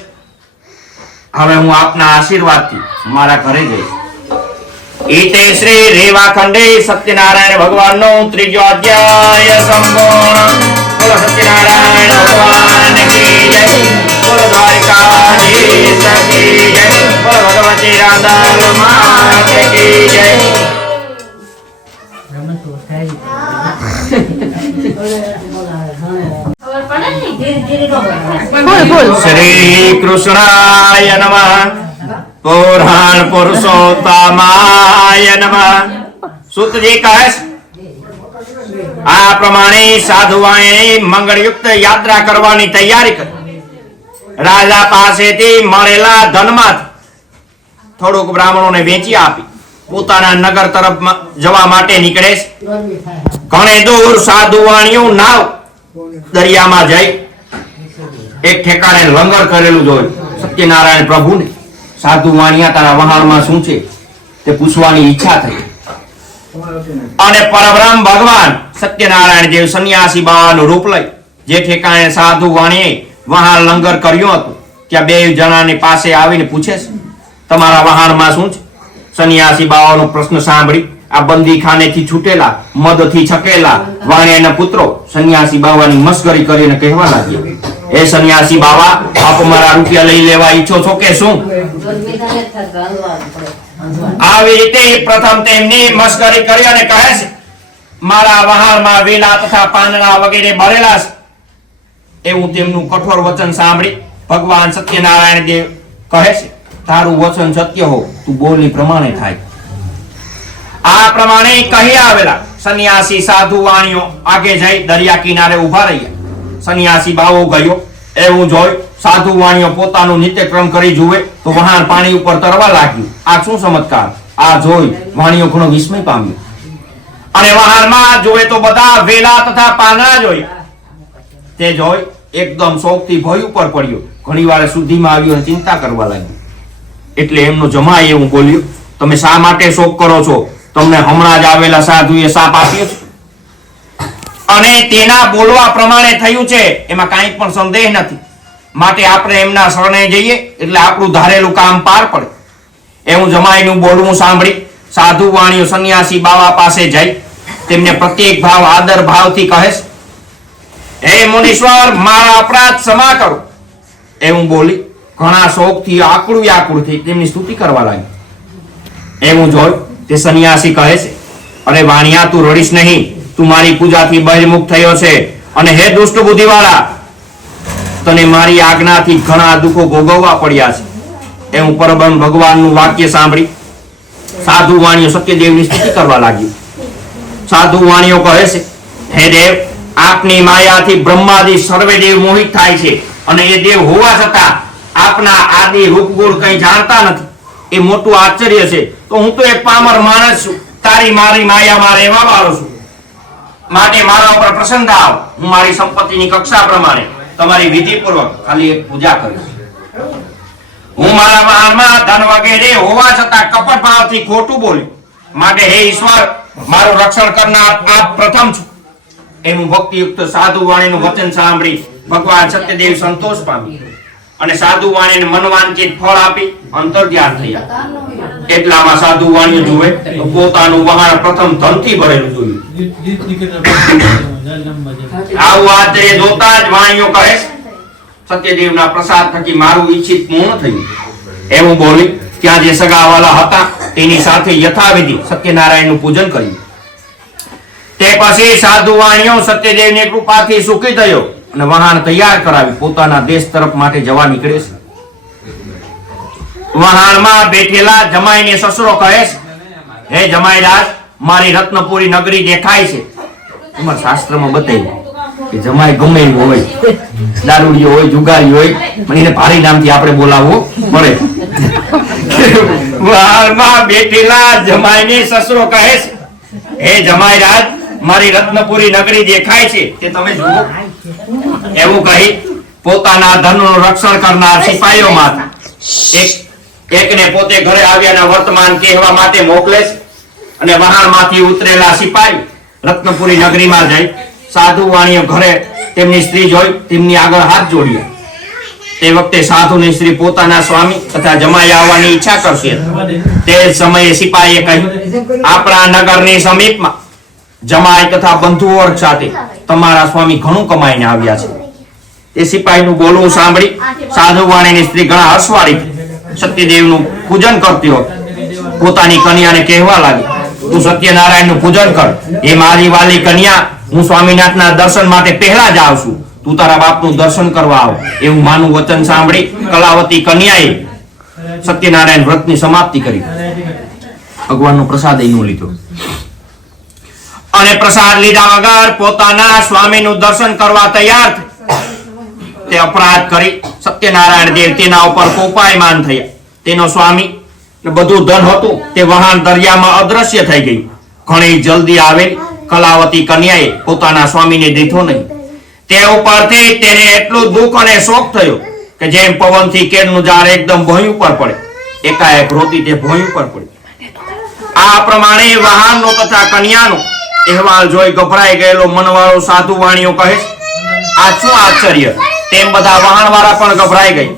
હવે હું આપના આશીર્વાદથી મારા ઘરે જઈશ. ઈતે શ્રી રેવાખંડે સત્યનારાયણ ભગવાનનો ત્રીજો અધ્યાય સંપૂર્ણ. બોલો સત્યનારાયણ ભગવાન કી જય, બોલો દ્વારકાધીશ કી જય, બોલો ભગવતી રાધા માત કી જય. શ્રી કૃષ્ણાય નમઃ. પુરાણ પુરુષોત્તમાય નમઃ. સુતજી કહે છે, આ પ્રમાણે સાધુઓએ મંગળયુક્ત યાત્રા કરવાની તૈયારી કરી. રાજા પાસેથી મળેલા ધનમાંથી થોડુંક બ્રાહ્મણોને વેચી આપી પોતાના નગર તરફ જવા માટે નીકળે છે. ઘણે દૂર સાધુવાણીઓ નાવ દરિયામાં જઈ એક ઠેકાણે લંગર કરેલું જોયું. સત્યનારાયણ પ્રભુને સાધુ વાણિયા તારા વહાણમાં શું છે તે પૂછવાની ઈચ્છા થઈ. અને પરબ્રહ્મ ભગવાન સત્યનારાયણ દેવ સંન્યાસી બાવાનું રૂપ લઈ જે ઠેકાણે સાધુ વાણીએ વહાણ લંગર કર્યું હતું ત્યાં બે જણાની પાસે આવીને પૂછે છે, તમારા વહાણમાં શું છે? સંન્યાસી બાવાનો પ્રશ્ન સાંભળી આ બંદીખાનેથી છૂટેલા મદથી છકેલા વાણિયાના પુત્રો સંન્યાસી બાવાની મસ્કરી કરીને કહેવા લાગ્યા, એ સંન્યાસી બાવા, આપ મારા રૂપિયા લઈ લેવા ઈચ્છો છો કે શું? આવી રીતે પ્રથમ તેમની મસ્કરી કરી અને કહે છે, મારા વહાણમાં વેલા તથા પાંદડા વગેરે ભરેલા છે. એવું તેમનું કઠોર વચન સાંભળી ભગવાન સત્યનારાયણ દેવ કહે છે, તારું વચન સત્ય હો, તું બોલની પ્રમાણે થાય. આ પ્રમાણે કહી આવેલા સંન્યાસી સાધુ વાણીઓ આગે જઈ દરિયા કિનારે ઉભા રહ્યા. સંન્યાસી બાવો ગયો. એવું જોઈ સાધુ વાણીઓ પોતાનું નિત્યક્રમ કરી જુએ તો વહાણ પાણી ઉપર તરવા લાગ્યું. આ શું ચમત્કાર! આ જોઈ વાણીઓ ઘણો વિસ્મય પામ્યો અને વહાણમાં જોવે તો બધા વેલા તથા પાંદડા જોયા. તે જોઈ એકદમ શોકથી ભય ઉપર પડ્યો. ઘણી વાર શુદ્ધિમાં આવ્યો અને ચિંતા કરવા લાગ્યો. એટલે એમનો જમાઈ એવું બોલ્યો, તમે શા માટે શોક કરો છો? તમને હમણાં જ આવેલા સાધુએ સાપ આપ્યો છે અને તેના બોલવા પ્રમાણે થયું છે, એમાં કાંઈ પણ સંદેહ નથી. માટે આપણે એમના શરણે જઈએ એટલે આપણું ધારેલું કામ પાર પડે. એવું જમાઈનું બોલવું સાંભળી સાધુ વાણીઓ સંન્યાસી બાવા પાસે જઈ તેમને પ્રત્યેક ભાવ આદર ભાવથી કહે છે, હે મુનીશ્વર, મારા અપરાધ ક્ષમા કરો. એવું બોલી ઘણા શોકથી આકુળ થઈ તેમની સ્તુતિ કરવા લાગી. એવું જોઈ તે સંન્યાસી કહે છે, અરે વાણિયા, તું રડીશ નહીં. તું મારી પૂજાથી બહિર્મુખ થયો છે, અને હે દુષ્ટ બુદ્ધિવાળા, તને મારી આજ્ઞાથી ઘણા દુઃખો ભોગવવા પડ્યા છે. એવું પરબ્રહ્મ ભગવાનનું વાક્ય સાંભળી સાધુ વાણીઓ સત્યદેવની સ્તુતિ કરવા લાગ્યું. સાધુ વાણીઓ કહે છે, હે દેવ, આપની માયાથી બ્રહ્માદિ સર્વે દેવ મોહિત થાય છે, અને એ દેવ હોવા છતાં આપના આદિ રૂપ ગુણ કંઈ જાણતા નથી. એ મોટું આશ્ચર્ય છે. તો હું તો એક પામર માણસ છું, તારી મારી માયામાં રહેવા વાળો છું. માટે મારા ઉપર પ્રસન્ન થાવ. હું મારી સંપત્તિની કક્ષા પ્રમાણે તમારી વિધિપૂર્વક ખાલી એક પૂજા કરીશ. હું મારા મહાનમાં ધન વગેરે હોવા છતાં કપટ ભાવથી ખોટું બોલ્યું. માટે હે ઈશ્વર, મારું રક્ષણ કરનાર આપ પ્રથમ છો. એનું ભક્તિયુક્ત સાધુ વાણીનું વચન સાંભળી ભગવાન સત્યદેવ સંતોષ પામી, અને સાધુ વાણીને મનવાંચિત ફળ આપી અંતર્ધ્યાન થયા. એટલામાં સાધુ વાણીઓ જુએ તો પોતાનું વહાણ પ્રથમ ધનથી ભરેલું જોયું. આવું આશ્ચર્ય જોતા જ વાણીઓ કહે, સત્યદેવના પ્રસાદ થકી મારું ઈચ્છિત પૂર્ણ થયું. એવું બોલી ત્યાં જે સગાવાલા હતા તેની સાથે યથાવિધિ સત્યનારાયણનું પૂજન કર્યું. તે પછી સાધુ વાણીઓ સત્યદેવની કૃપાથી સુખી થયો અને વહાણ તૈયાર કરાવી પોતાના દેશ તરફ માટે જવા નીકળે છે. વહાણમાં બેઠેલા જમાઈને સસરો કહે છે, હે જમાઈરાજ, મારી રત્નપુરી નગરી દેખાય છે. તમારા શાસ્ત્રમાં બતાવ્યું કે જમાઈ ગમે એવું હોય, દારૂડિયો હોય, જુગારી હોય, પણ એને ભારી નામથી આપણે બોલાવવું પડે. વહાણમાં બેઠેલા જમાઈને સસરો કહે છે, હે જમાઈરાજ, મારી રત્નપુરી નગરી દેખાય છે, તે તમે જુઓ. એવું કહી પોતાના ધનનું રક્ષણ કરનાર સિપાહીઓમાંથી એકને પોતે ઘરે આવ્યાના વર્તમાન કહેવા માટે મોકલે છે. અને વહાણમાંથી ઉતરેલા સિપાહી રત્નપુરી નગરીમાં જઈ સાધુ વાણીઓ ઘરે તેમની સ્ત્રી જોઈ તેમની આગળ હાથ જોડ્યા. તે વખતે સાધુની સ્ત્રી પોતાના સ્વામી તથા જમાઈ આવવાની ઈચ્છા કરશે. તે સમયે સિપાહીએ કહ્યું, આપણા નગરની સમીપમાં જમાઈ તથા બંધુ વર્ગ સાથે તમારા સ્વામી ઘણું કમાઈને આવ્યા છે. તે સિપાહીનું બોલવું સાંભળી સાધુ વાણીની સ્ત્રી ઘણા હસવાળી સત્યદેવનું પૂજન કરતી હોય પોતાની કન્યાને કહેવા લાગી, તું સત્યનારાયણનું પૂજન કર. એ મારી વાલી કન્યા, હું સ્વામીનાથના દર્શન માટે પહેલા જ આવું છું. તું તારા બાપનું દર્શન કરવા આવ. એવું માનું વચન સાંભળી કલાવતી કન્યાએ સત્યનારાયણ વ્રતની સમાપ્તિ કરી. ભગવાનનો પ્રસાદ એનો લીધો અને પ્રસાદ લીધા વગર પોતાના સ્વામીનું દર્શન કરવા તૈયાર થઈ. તે અપરાધ કરી સત્યનારાયણ દેવ તેના ઉપર કોપાયમાન થયા. તેનો સ્વામી બધું ધન હતું તે વહાણ દરિયામાં અદ્રશ્ય થઈ ગયું. ઘણી જલ્દી આવેલ કલાવતી કન્યાએ પોતાના સ્વામીને દીધો નહીં. તે ઉપરથી તેને એટલું દુઃખ અને શોક થયો કે જેમ પવનથી કેળનું ઝાડ એકદમ ભોંય ઉપર પડે, એકાએક રોતી તે ભોંય ઉપર પડી. આ પ્રમાણે વહાણનો તથા કન્યાનો અહેવાલ જોઈ ગભરાઈ ગયેલો મનવાળો સાધુ વાણીઓ કહે, આ શું આશ્ચર્ય! તેમ બધા વહાણવાળા પણ ગભરાઈ ગઈ.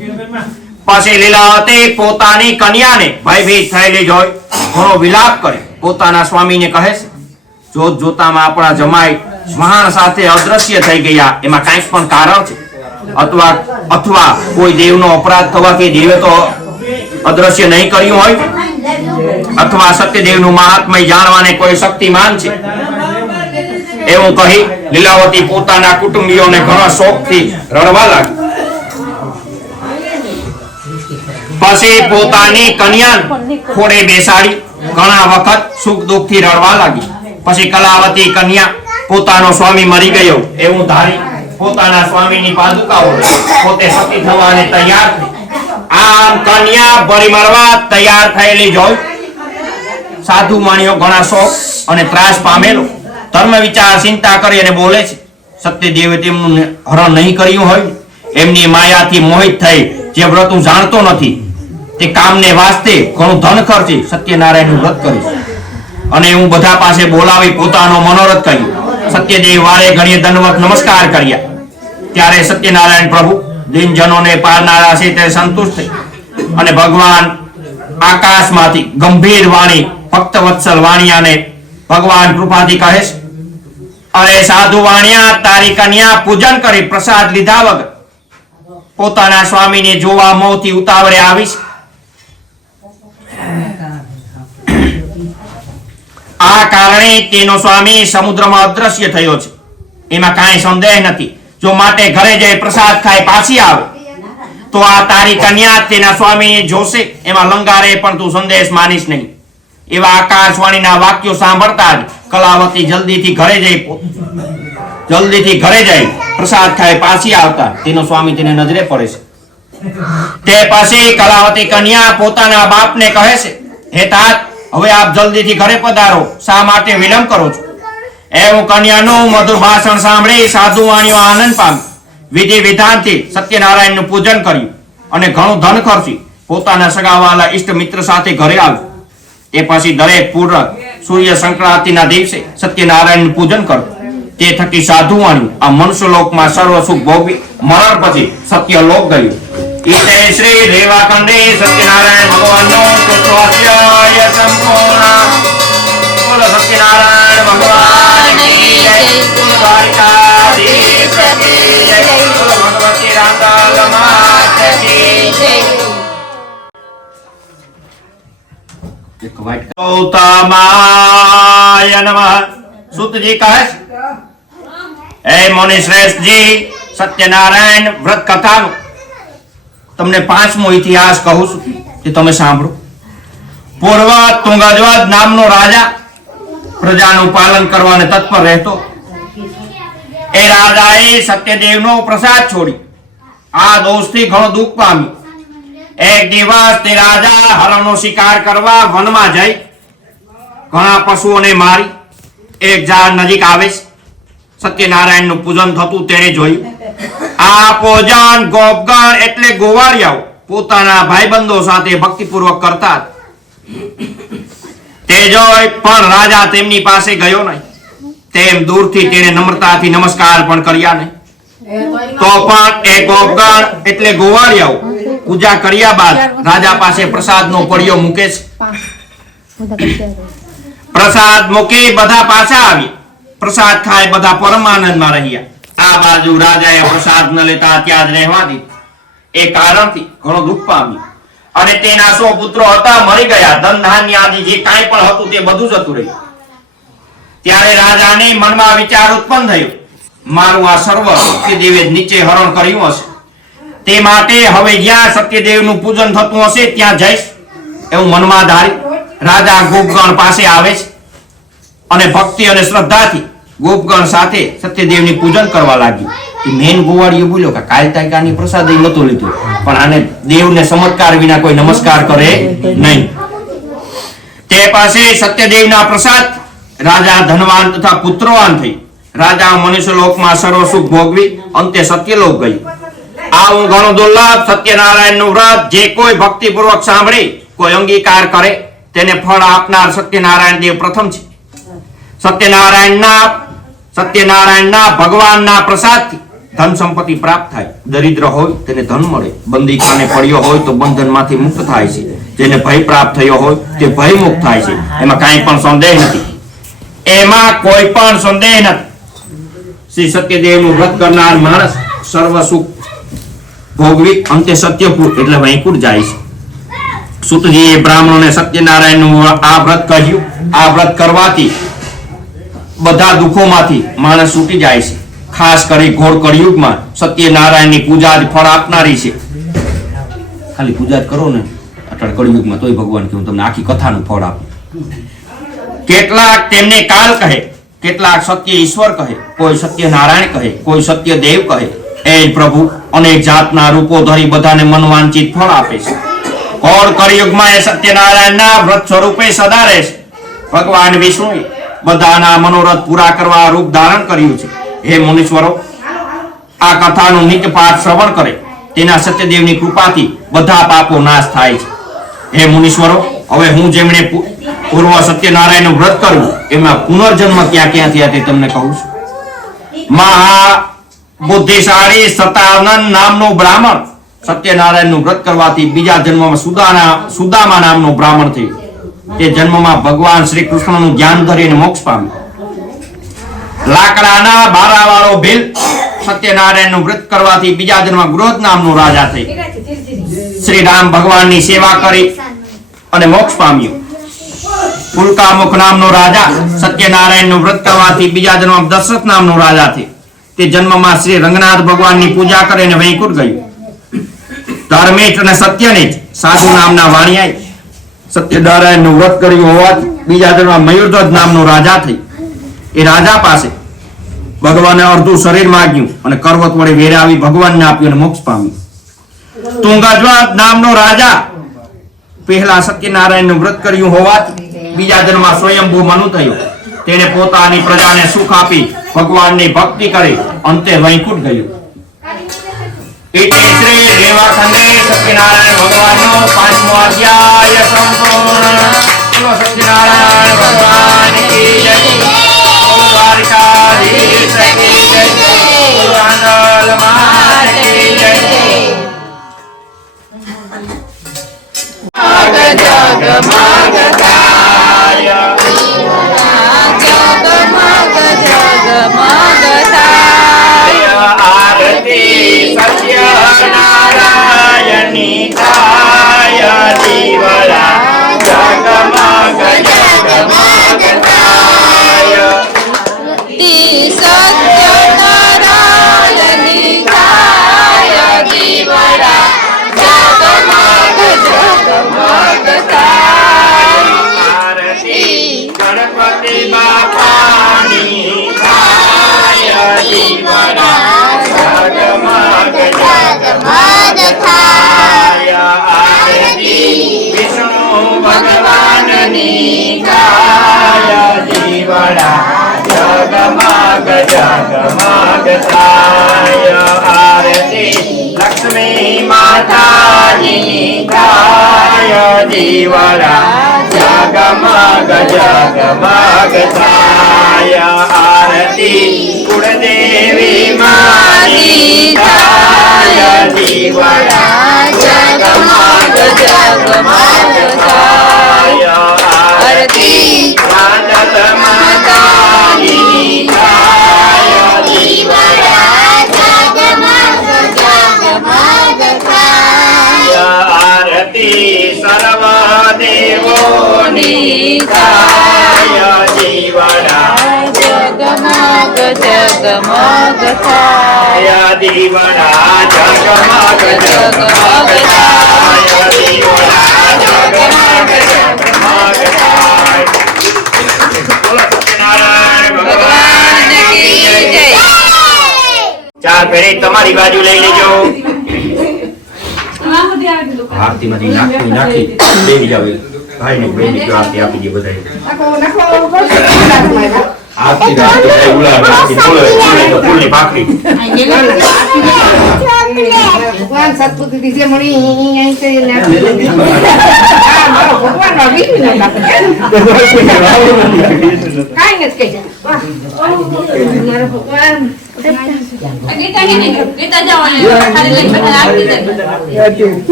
પછી લીલાવતી પોતાની કન્યાને ભયભીત થયેલી જોઈ ઘણો વિલાપ કરે પોતાના સ્વામીને કહે, જોત જોતામાં આપણા જમાઈ વહાણ સાથે અદ્રશ્ય થઈ ગયા. એમાં કાંઈક પણ કારણ છે, અથવા કોઈ દેવનો અપરાધ થવાથી દેવે તો અદ્રશ્ય નહીં કર્યું હોય, અથવા સત્યદેવનું મહાત્મય જાણવાને કોઈ શક્તિમાન છે. એવું કહી લીલાવતી પોતાના કુટુંબીઓને ઘણા શોકથી રડવા લાગી. પછી પોતાની કન્યાને ખોળે બેસાડી ઘણા વખત સુખ દુઃખથી રડવા લાગી. પછી કલાવતી કન્યા પોતાનો સ્વામી મરી ગયો એવું ધારી પોતાના સ્વામીની પાદુકાઓ પોતે સતી થવાને તૈયાર થઈ. આમ કન્યા બળી મરવા તૈયાર થયેલી જોઈ સાધુ માણ્યો ઘણા શોક અને ત્રાસ પામેલો ધર્મ વિચાર ચિંતા કરી અને બોલે છે, સત્યદેવે તેમનું હરણ નહીં કર્યું હોય, એમની માયાથી મોહિત થઈ જે વ્રત હું જાણતો નથી તે કામને વાસ્તે ઘણું ધન ખર્ચી સત્યનારાયણનું વ્રત કરીશ. અને હું બધા પાસે બોલાવી પોતાનો મનોરથ કર્યો. સત્યદેવ વારે ઘડીએ દંડવત નમસ્કાર કર્યા. ત્યારે સત્યનારાયણ પ્રભુ દિનજનોને પારનારા છે તે સંતુષ્ટ થઈ અને ભગવાન આકાશમાંથી ગંભીર વાણી ભક્તવત્સલ વાણિયાને ભગવાન કૃપાથી કહે છે, અરે સાધુ વાણિયા, તારી કન્યા પૂજન કરી પ્રસાદ લીધા વગર પોતાના સ્વામીને જોવા મોંથી ઉતાવળે આવીશ. આ કારણે તેનો સ્વામી સમુદ્રમાં અદ્રશ્ય થયો છે, એમાં કાંઈ સંદેહ નથી. જો માટે ઘરે જઈ પ્રસાદ ખાઈ પાછી આવે તો આ તારી કન્યા તેના સ્વામી જોશે, એમાં લંગારે પણ તું સંદેશ માનીશ નહીં. એવા આકાશવાણીના વાક્યો સાંભળતા જ કલાવતી જલ્દીથી ઘરે જઈ પ્રસાદ ખાઈ પાછી આવતા તેનો સ્વામી તેને નજરે પડે છે. તે પછી કલાવતી કન્યા પોતાના બાપને કહે છે, હે તાત, હવે આપ જલ્દીથી ઘરે પધારો, શા માટે વિલંબ કરો છો? એવું કન્યાનું મધુર ભાષણ સાંભળી સાધુ વાણીઓ આનંદ પામી વિધિ વિધાનથી સત્યનારાયણનું પૂજન કર્યું અને ઘણું ધન ખર્ચી પોતાના સગાવાલા ઈષ્ટ મિત્ર સાથે ઘરે આવ્યું. તે પછી દરેક પૂર્વ સૂર્ય સંક્રાંતિના દિવસે સત્યનારાયણનું પૂજન કરવું. તે થકી સાધુ વાણી આ મનુષ્ય લોકમાં સર્વ સુખ ભોગવી મરણ પછી સત્ય લોક ગયું. ઈતે શ્રી રેવાખંડે સત્યનારાયણ ભગવાનનો કૃતવાક્ય સંપૂર્ણ. બોલો સત્યનારાયણ ભગવાન કી જય. બોલો દ્વારિકાધીશ કી જય. બોલો ભગવતી રામલાલ માત કી જય. ગૌતમાય નમઃ. સુતજી કહે છે, હે મુનિ શ્રેષ્ઠજી, સત્યનારાયણ વ્રત કથાનું તમને 5મો ઇતિહાસ કહું છું, તે તમે સાંભળો. પૂર્વ તુંગધ્વજ નામનો રાજા પ્રજાનું પાલન કરવાને તત્પર રહેતો. એ રાજાએ સત્યદેવનો પ્રસાદ છોડી આ દોષથી ઘણો દુઃખ પામ્યો. એક દિવસ તે રાજા હરણનો શિકાર કરવા વનમાં જઈ ઘણા પશુઓને મારી એક ઝાડ નજીક આવે છે. સત્યનારાયણનું પૂજન થતું તેણે જોયું. આ પૂજન ગોપગણ એટલે ગોવાળિયાઓ પોતાના ભાઈબંધો સાથે ભક્તિપૂર્વક કરતા હતા. તે જોઈ પણ રાજા તેમની પાસે ગયો નહીં. તેમ દૂરથી તેણે નમ્રતાથી નમસ્કાર પણ કર્યા નહીં. તો પણ એ ગોપગણ એટલે ગોવાળિયાઓ પૂજા કર્યા બાદ રાજા પાસે પ્રસાદનો પડિયો મૂકે છે. પ્રસાદ મૂકી બધા પાછા આવ્યા. પ્રસાદ ખાય બધા પરમાનંદમાં રહ્યા. આ બાજુ રાજાએ પ્રસાદ ન લેતા ત્યાં જ રહેવા દીધું. એ કારણથી ઘણો દુઃખ પામ્યો અને તેના 100 પુત્રો હતા મરી ગયા. ધન ધાન્ય આદિ જે કાંઈ પણ હતું તે બધું જતું રહ્યું. ત્યારે રાજાને મનમાં વિચાર ઉત્પન્ન થયો, મારું આ સર્વ સત્યદેવે નીચે હરણ કર્યું હશે, તે માટે હવે જ્યાં સત્યદેવનું પૂજન થતું હશે ત્યાં જઈશ એવું મનમાં ધારી રાજા ગોપગણ પાસે આવે છે અને ભક્તિ અને શ્રદ્ધાથી ગોપગણ સાથે સત્યદેવની પૂજન કરવા લાગ્યું. મેન ગોવાળીઓ બોલ્યો કે કાલ તાકાની પ્રસાદ નતો લીધો, પણ આને દેવને ચમત્કાર વિના કોઈ નમસ્કાર કરે નહીં. તે પાસે સત્યદેવના પ્રસાદ રાજા ધનવાન તથા પુત્રવાન થઈ. રાજા મનુષ્ય લોકમાં સર્વ સુખ ભોગવી અંતે સત્યલોક ગઈ. આવું ઘણું દુર્લભ સત્યનારાયણનું વ્રત જે કોઈ ભક્તિપૂર્વક સાંભળી કોઈ અંગીકાર કરે તેને ફળ આપનાર સત્યનારાયણ દેવ પ્રથમ છે. સત્યનારાયણના ભગવાનના પ્રસાદથી ધન સંપત્તિ પ્રાપ્ત થાય. દરિદ્ર હોય તેને ધન મળે, બંદીખાને પડ્યો હોય તો બંધનમાંથી મુક્ત થાય છે, જેને ભય પ્રાપ્ત થયો હોય તે ભય મુક્ત થાય છે. એમાં કાંઈ પણ સંદેહ નથી. એમાં કોઈ પણ સંદેહ નથી. શ્રી સત્યદેવનું વ્રત કરનાર માણસ સર્વ સુખ ભોગવી અંતે સત્યપુર એટલે વૈકુંઠ જાય છે. સુતજીએ બ્રાહ્મણોને સત્યનારાયણનું આ વ્રત કહ્યું. આ વ્રત કરવાથી બધા દુઃખોમાંથી માણસ છૂટી જાય છે. ખાસ કરી ઘોર કળિયુગમાં સત્યનારાયણની પૂજા જ ફળ આપનારી છે. ખાલી પૂજા જ કરો ને અટળ કળિયુગમાં તોય ભગવાન કે હું તમને આખી કથાનું ફળ આપું. કેટલાક તેમને કાલ કહે, કેટલાક સત્ય ઈશ્વર કહે, કોઈ સત્યનારાયણ કહે, કોઈ સત્યદેવ કહે. એ પ્રભુ અનેક જાતના રૂપો ધરી બધાને મનવાંચિત ફળ આપે છે. ઘોર કળિયુગમાં એ સત્યનારાયણના વ્રત સ્વરૂપે સદા રહે છે. ભગવાન વિષ્ણુએ બધાના મનોરથ પૂરા કરવા રૂપ ધારણ કર્યું છે. હે મુનીશ્વરો, આ કથાનું નિત્ય પાઠ શ્રવણ કરે તેના સત્યદેવની કૃપાથી બધા પાપો નાશ થાય છે. હે મુનીશ્વરો, હવે હું જેમણે પૂર્વ સત્યનારાયણનું વ્રત કર્યું એમાં પુનર્જન્મ ક્યાં ક્યાં થયા તે તમને કહું છું. મહા બુદ્ધિશાળી સતાનંદ નામનો બ્રાહ્મણ સત્યનારાયણનું વ્રત કરવાથી બીજા જન્મમાં સુદામા નામનો બ્રાહ્મણ થયો. તે જન્મમાં ભગવાન શ્રી કૃષ્ણનું જ્ઞાન ધરીને મોક્ષ પામ્યો. લાકડાના બારાવાળો ભીલ સત્યનારાયણનું વ્રત કરવાથી બીજા જન્મમાં ગૃહદ નામનો રાજા થઈ શ્રી રામ ભગવાનની સેવા કરી અને મોક્ષ પામ્યો. પુલકામુખ નામનો રાજા સત્યનારાયણનું વ્રત કરવાથી બીજા જન્મમાં દશરથ નામનો રાજા છે. તે જન્મમાં શ્રી રંગનાથ ભગવાનની પૂજા કરીને વૈકુંઠ ગયું. ધર્મિષ્ઠ અને સત્યનિષ્ઠ સાધુ નામના વાણિયાએ સત્યનારાયણનું વ્રત કર્યું હોવાથી બીજા જન્મમાં મયુરધ્વજ નામનો રાજા થઈ. એ રાજા પાસે ભગવાને અડધું શરીર માંગ્યું અને કરવત વડે વેરાવી ભગવાનને આપ્યું અને મોક્ષ પામ્યું. તુંગધ્વજ નામનો રાજા પહેલા સત્યનારાયણનું વ્રત કર્યું હોવાથી બીજા જન્મમાં સ્વયંભૂ મનુ થયો. તેણે પોતાની પ્રજાને સુખ આપી ભગવાનની ભક્તિ કરી અંતે વૈકુંઠ ગયું. એટલે શ્રી દેવાખંડે સત્યનારાયણ ભગવાનનો 5મો અધ્યાય સંપૂર્ણ. બોલો સત્યનારાયણ ભગવાન કી જય. બોલો દ્વારકાધીશ કી જય. બોલો આંધળ માત કી જય. જગમગ થાય આરતી સત્યનારાયણની થાય દીવડા જગમગ જગમગ થાય. સત્યનારાયણની થાય દીવડા જગમગ જગમગ થાય. આરતી ગણપતિ બાપાની થાય દીવડા જગમગ જગમગ થાય. આરતી વિષ્ણુ ભગવાનની થાય દીવડા જગમગ જગમગ થાય. આરતી લક્ષ્મી માતાજીની થાય દીવડા જગમગ જગમગ થાય. આરતી કુળદેવી માની થાય દીવડા જગમગ જગમગ થાય. આરતી કાજલ માતાજીની થાય દીવડા જગમગ જગમગ થાય. આરતી સર્વ દેવોની થાય દીવડા જગમગ જગમગ થાય. દીવડા જગમગ જગમગ થાય. દીવડા જગમગ જગમગ થાય. બોલો સત્યનારાયણ ભગવાન કી જય. ચાર પેરી તમારી બાજુ લઈ લેજો. આરતીમાંથી નાખી લઈ જાવ. ભાઈને બેન ની આરતી આપી દે બધાય. આરતી રાતે ઉલાડ નાખી બોલે ફૂલની ભાખરી. ભગવાન સત્પુત્ર દીજે મણી અહીં કરી નાખી. મારો ભગવાન નો વિઘ્ન કાપે. કાઈ નથી કહી જા. મારો ભગવાન ગીતા કે નહીં ગીતા જવાની ખાલી લઈને બેઠા આપી દે.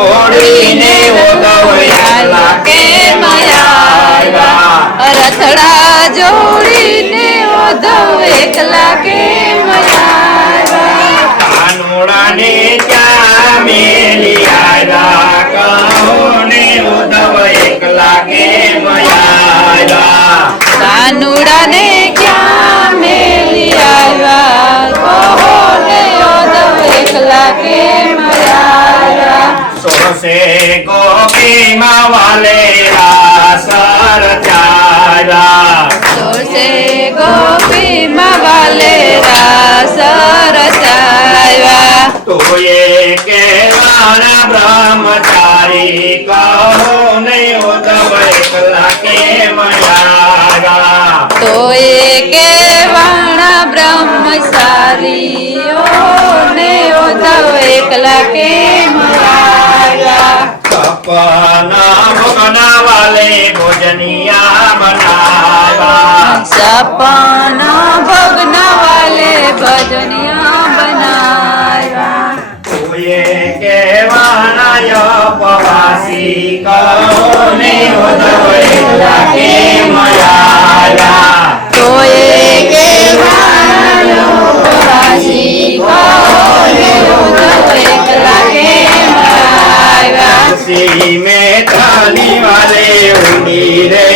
ઓડીને ઓદવયા કે મયા રથડા જોડીને ઓધવ એકલા કે મયા કાનોડાને ક્યાં મેલી આવ્યા. કહોને ઉધવ એકલા કેમ આવ્યા. કાનુડાને ક્યાં મેલી આવ્યા કોને ઓધવ એકલા કે મયા સોસે ગોપીમાં વાલેરા સર ચારા. સોસે ગોપીમાં વાલેરા સરસાવ્યા તોયે કેવાના બ્રહ્મચારી કહોને ઉધવ એકલા કેમ આવ્યા. તો એ કેવાણા બ્રહ્મચારીઓ ને ઓધવ એકલા કે મયા સપના ભગના વાલે ભોજનિયા બનાવા. સપના ભગના વાલે ભજનિયા બનાવ્યા તોયે કેવાના ઉપવાસી કહોને ઉધવ એકલા કેમ આવ્યા. તો એ કેવાણા ઉપવાસી કોને ઓધવ એકલા કે મયા सी में थाली वाले उंडी रे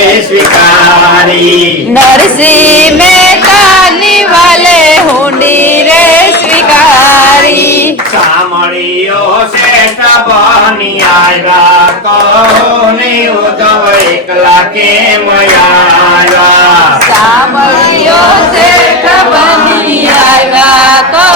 કહો ને ઉદ્ધવ એકલા કેમ આવ્યા સાંભળ્યો શેઠ બની આવ્યા કહો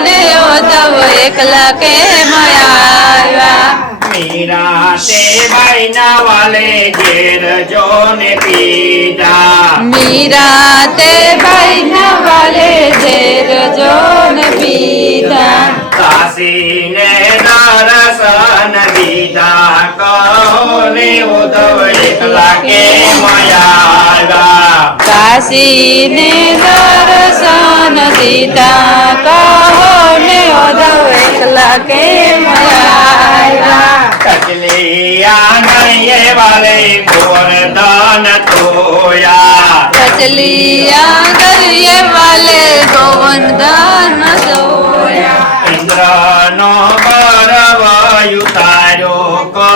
ને ઉદ્ધવ એકલા કેમ આવ્યા મીરા તે બાઈના વાલે ઘેર જો ને પીધા મીરા તે ભાઈના વાલે ઝેર જો ને પીધા કાશીને દર્શન દીધા કહો ને ઉદ્ધવ એકલા કેમ આવ્યા કાશીને દર્શન દીધા કહો ને ઉદ્ધવ એકલા કેમ આવ્યા કચલી આંગણીએ વાલે ગોવર્ધન તોયા કચલી આંગળીએ વાલે ગોવર્ધન સોયા ઇન્દ્રનો ગર્વ ઉતાર્યો કહો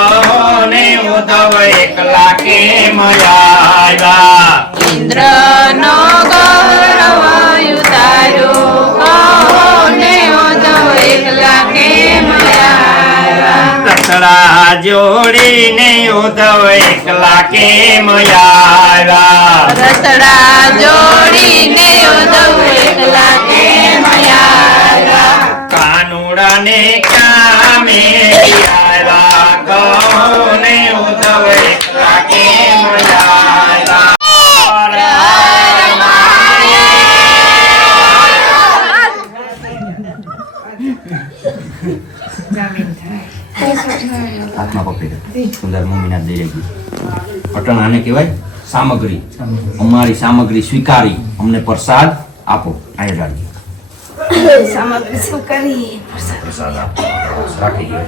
ને ઉદ્ધવ એકલા કેમ આવ્યા ઇન્દ્રનો ગૌરવ ઉતાર્યો કહો ને ઉદ્ધવ એકલા કેમ આવ્યા રસડા જોડીને ઉદ્ધવ એકલા કેમ આવ્યા રસડા જોડીને ઉદ્ધવ એકલા કેમ આવ્યા કાનુડાને કામે આવ્યા કહો ને ઉદ્ધવ એકલા કેમ આવ્યા હાથમાં પકડી સુંદર મમ્મીના દઈ ગઈ અટણ આને કહેવાય સામગ્રી અમારી સામગ્રી સ્વીકારી અમને પ્રસાદ આપો અહીં રાખી પ્રસાદ આપો રાખી ગયો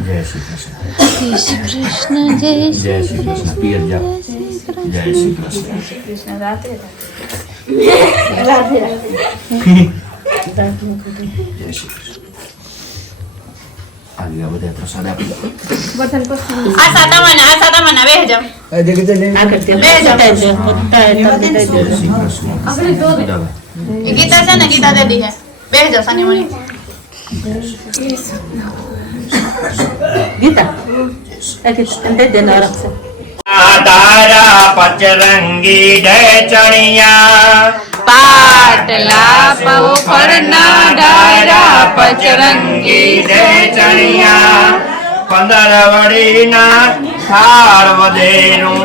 જય શ્રી કૃષ્ણ જય શ્રી કૃષ્ણ પિયર જાઓ જય શ્રી કૃષ્ણ જય શ્રી કૃષ્ણ આવી બધા પ્રસાદ આપી આ સાતામાં બેહ જાવ જય શ્રી કૃષ્ણ ગીતા છે ને ગીતા દે દી બેહ જાવ સાની મણી ગીતા તારા પચરંગી ઢેચણિયા પાટલા પૌખડના ડાયરા પચરંગી પચરંગી ઢેચણિયા 15 વડીના થાળ વધેરું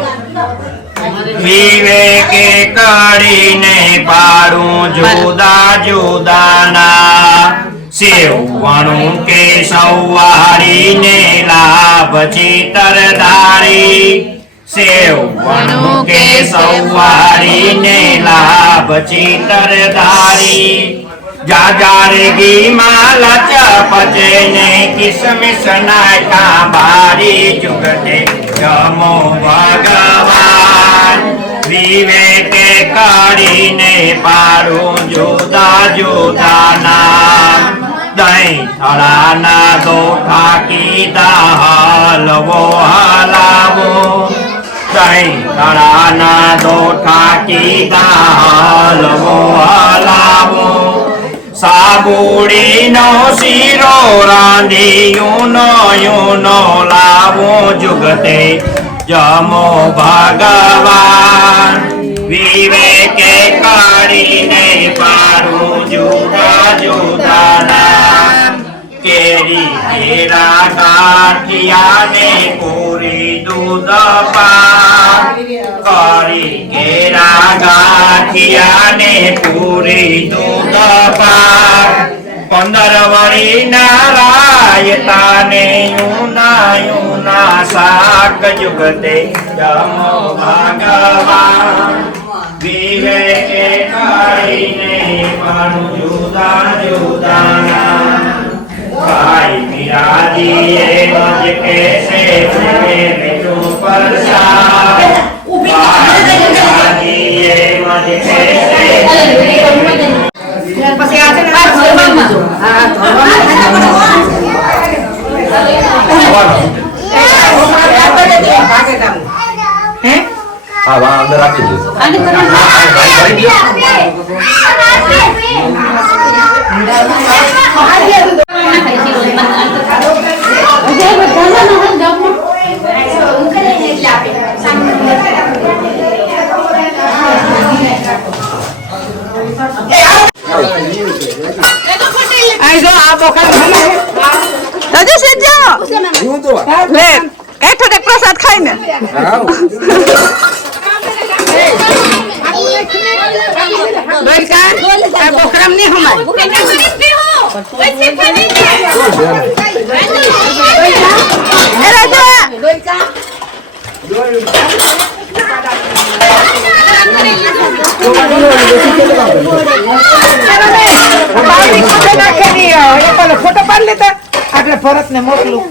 વિવેકે કરીને પાડું જુદા જુદાના સેવણું કે સવારીને લાભ ચિતરધારી સેવણું કે સવારીને લાભ ચિતરધારી જાજારે ગીમાં લચ પચે ને કિસમિસ નાખા બારી જુગતે જમો ભગવાન વિવેકે કરીને પાડું જુદા જુદા નામ દહીં થળાના દોઠા કીધા હલવો હલાવો દહીં થળાના દોઠા કીધા હલવો હલાવો સાબુડીનો શીરો રાંધી યુનો લાવો જુગતે જમો ભગવાન વિવેકે કરીને પાડું જુદા જુદા નામ કેરી કેરા ગાંઠિયાને પૂરી દૂધ પાક કરી કેરા ગાંઠિયાને પૂરી દૂધ પાક 15 વડીના રાયતાને યુના શાક જુગતે જમો ભગવાન વિવેકે કરીને પાડું જુદા જુદા નામ ભાઈ મીરાજીએ મજ કેસે મીઠું પ્રસાદ ભાઈ મીરાજીએ મજ કેસે પછી આ છે ને આ ધોરમાં મૂકજો. આ ધોરમાં હે હા વા અંદર રાખી દો આને કરો ભાઈ દો આ જો આ બોખા દાદા સેજો લે કાઠો દે પ્રસાદ ખાઈને આ બોખરામ નહીં હમાય એલા જો ફોટો પાડ લેતા આપણે ભરત ને મોકલું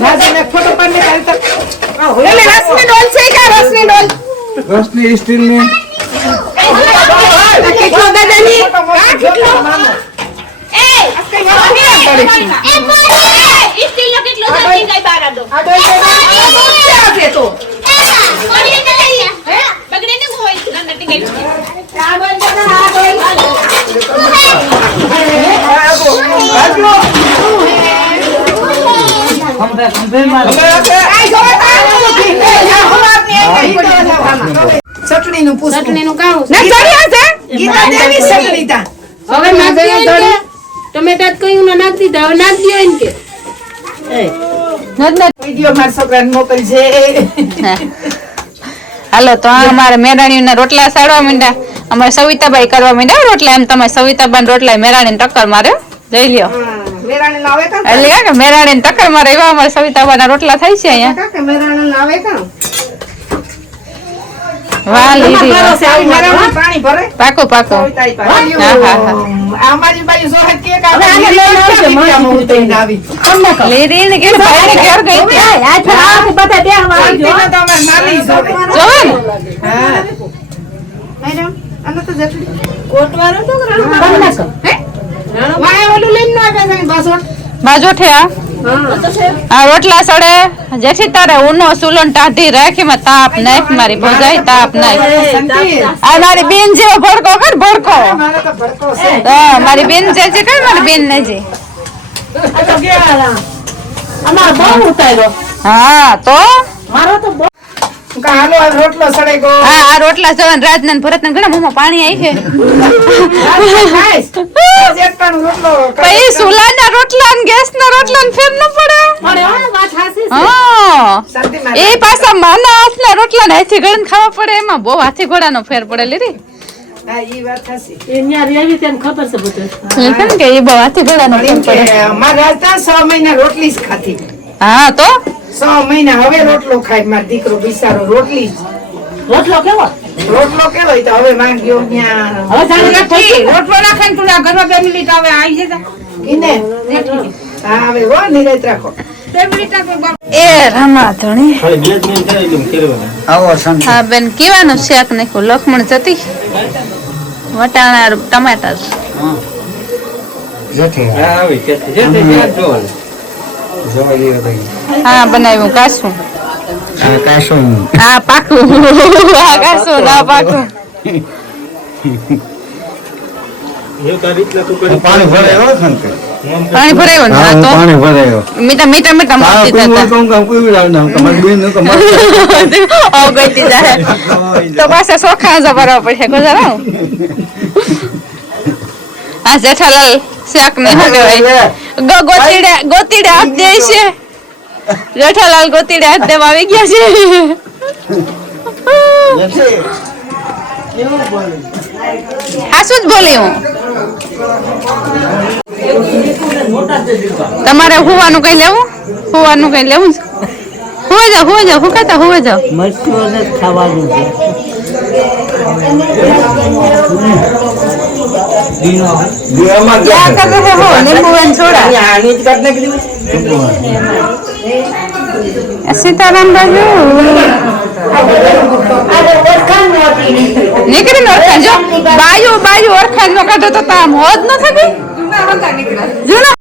રાજીને ફોટો પાડ લેતા રસની ડોલ છે કે રસની ડોલ રસની સ્ટીલની કેટલો દાદાની કેટલો ચટણી નું પૂછ ચટણી નું કામ ને ચડ્યા છે ગીતા દેવી ચટણી તા હવે નાખી દો ને ટમેટા કયું ના નાખી દીધા હવે નાખી દો ને કે વિડિયો માર છોકરાને મોકલજે હાલો તો આ અમારે મેરાણીના રોટલા સાડવા માંડ્યા અમારે સવિતાબાઈ કરવા માંડ્યા રોટલા એમ તમે સવિતાબાઈ રોટલા મેરાણીને ટક્કર માર્યો જઈ લ્યો મેરાણે લાવે કા એટલે કે મેરાણીને ટક્કર મારે એવા અમારે સવિતાબાઈના રોટલા થાય છે અહીંયા કાકા મેરાણે લાવે કા વાહ લીધી મેરાણે પાણી ભરે પાકો પાકો સવિતાઈ પાસે. હા, હા, અમારી બાજુ સોહત કે કા હવે લઈને આવશે મને ઉતરીને આવી લીધી ને કે ભાઈ ઘર ગઈ હતી. બધા બેહવા આવજો તો અમાર નાની જોડે જોવો ને હા મેડમ આનો તો જટલી કોટવારો તો રાણો હે વાય ઓલું લઈને ન આવે છે બાસોટ બાજુ ઠ્યા આ રોટલા સડે જેથી તારે ઉનો સુલન ટાઢી રાખીમાં તાપ નાખ મારી ભોજાઈ તાપ નાખ આ મારી બેન જેવો ભડકો કર ભડકો મારે તો ભડકો છે હા મારી બેન જે છે કર મારી બેન ને જે આ તો ગયા અમાર બહુ ઉતાર્યો હા તો મારો તો બહુ કા હાલો આ રોટલો સડે ગો હા આ રોટલા જવાન રાજનન ભરતન ઘણા મોમાં પાણી આવી છે ખાઈશ જેટણ રોટલો પછી સુલાના રોટલા ને ગેસ ના રોટલા ને ફેર ન પડે હા શાંતિ એ પાછા માના હાથના રોટલા ને હાથી ગળન ખાવા પડે એમાં બહુ હાથી ઘોડાનો ફેર પડે લીધી હા ઈ વાત હશે કેમ કે એ બહુ હાથી ઘોડાનો ફેર પડે મારા રાજતા 6 મહિના રોટલી જ ખાધી હા તો 6 મહિના હવે રોટલો ખાય મારો દીકરો બિચારો રોટલી જ. રોટલો કેવો ઈ તો હવે માંગ્યો ન્યા રોટલો નાખે ને તું ઘરમાં 2 મિનિટ હવે આવી જતા ઇને હા હવે હો નિરેત રાખો 2 મિનિટ એ રમા ધણી આવો સંત હા બેન કેવાનું શાક નાખ્યું લખમણ જતી વટાણા ટમાટર જેઠે જોવા જેવો તો હા બનાવ્યું કાસું આ કાશું હા પાકું હા કાસું ના પાકું પાણી ભરાયો સંત પાણી ભરાયું ને હા તો પાણી ભરાયો મીઠા મીઠા મીઠા મસ્તી થતા ઓ ગઈ જાય તો પાછા સોખા જબરવા પડશે ગુજારો આ જેઠાલાલ શાક ને શું કહેવાય ગોતીડે હાથ દે છે જેઠાલાલ ગોતીડે હાથ દેવા આવી ગયા છે આ શું જ બોલી હું તમારે હુવાનું કઈ લેવું છે હુવે જાવ હું કહેતા હુવે જાવ क्या कर रहे हो नींबू एंड सोडा सीताराम बाजू નીકળી નો ઓળખાણ જો બાયુ ઓળખાણ નો કાઢો તો તામ હોત ન થકી જૂના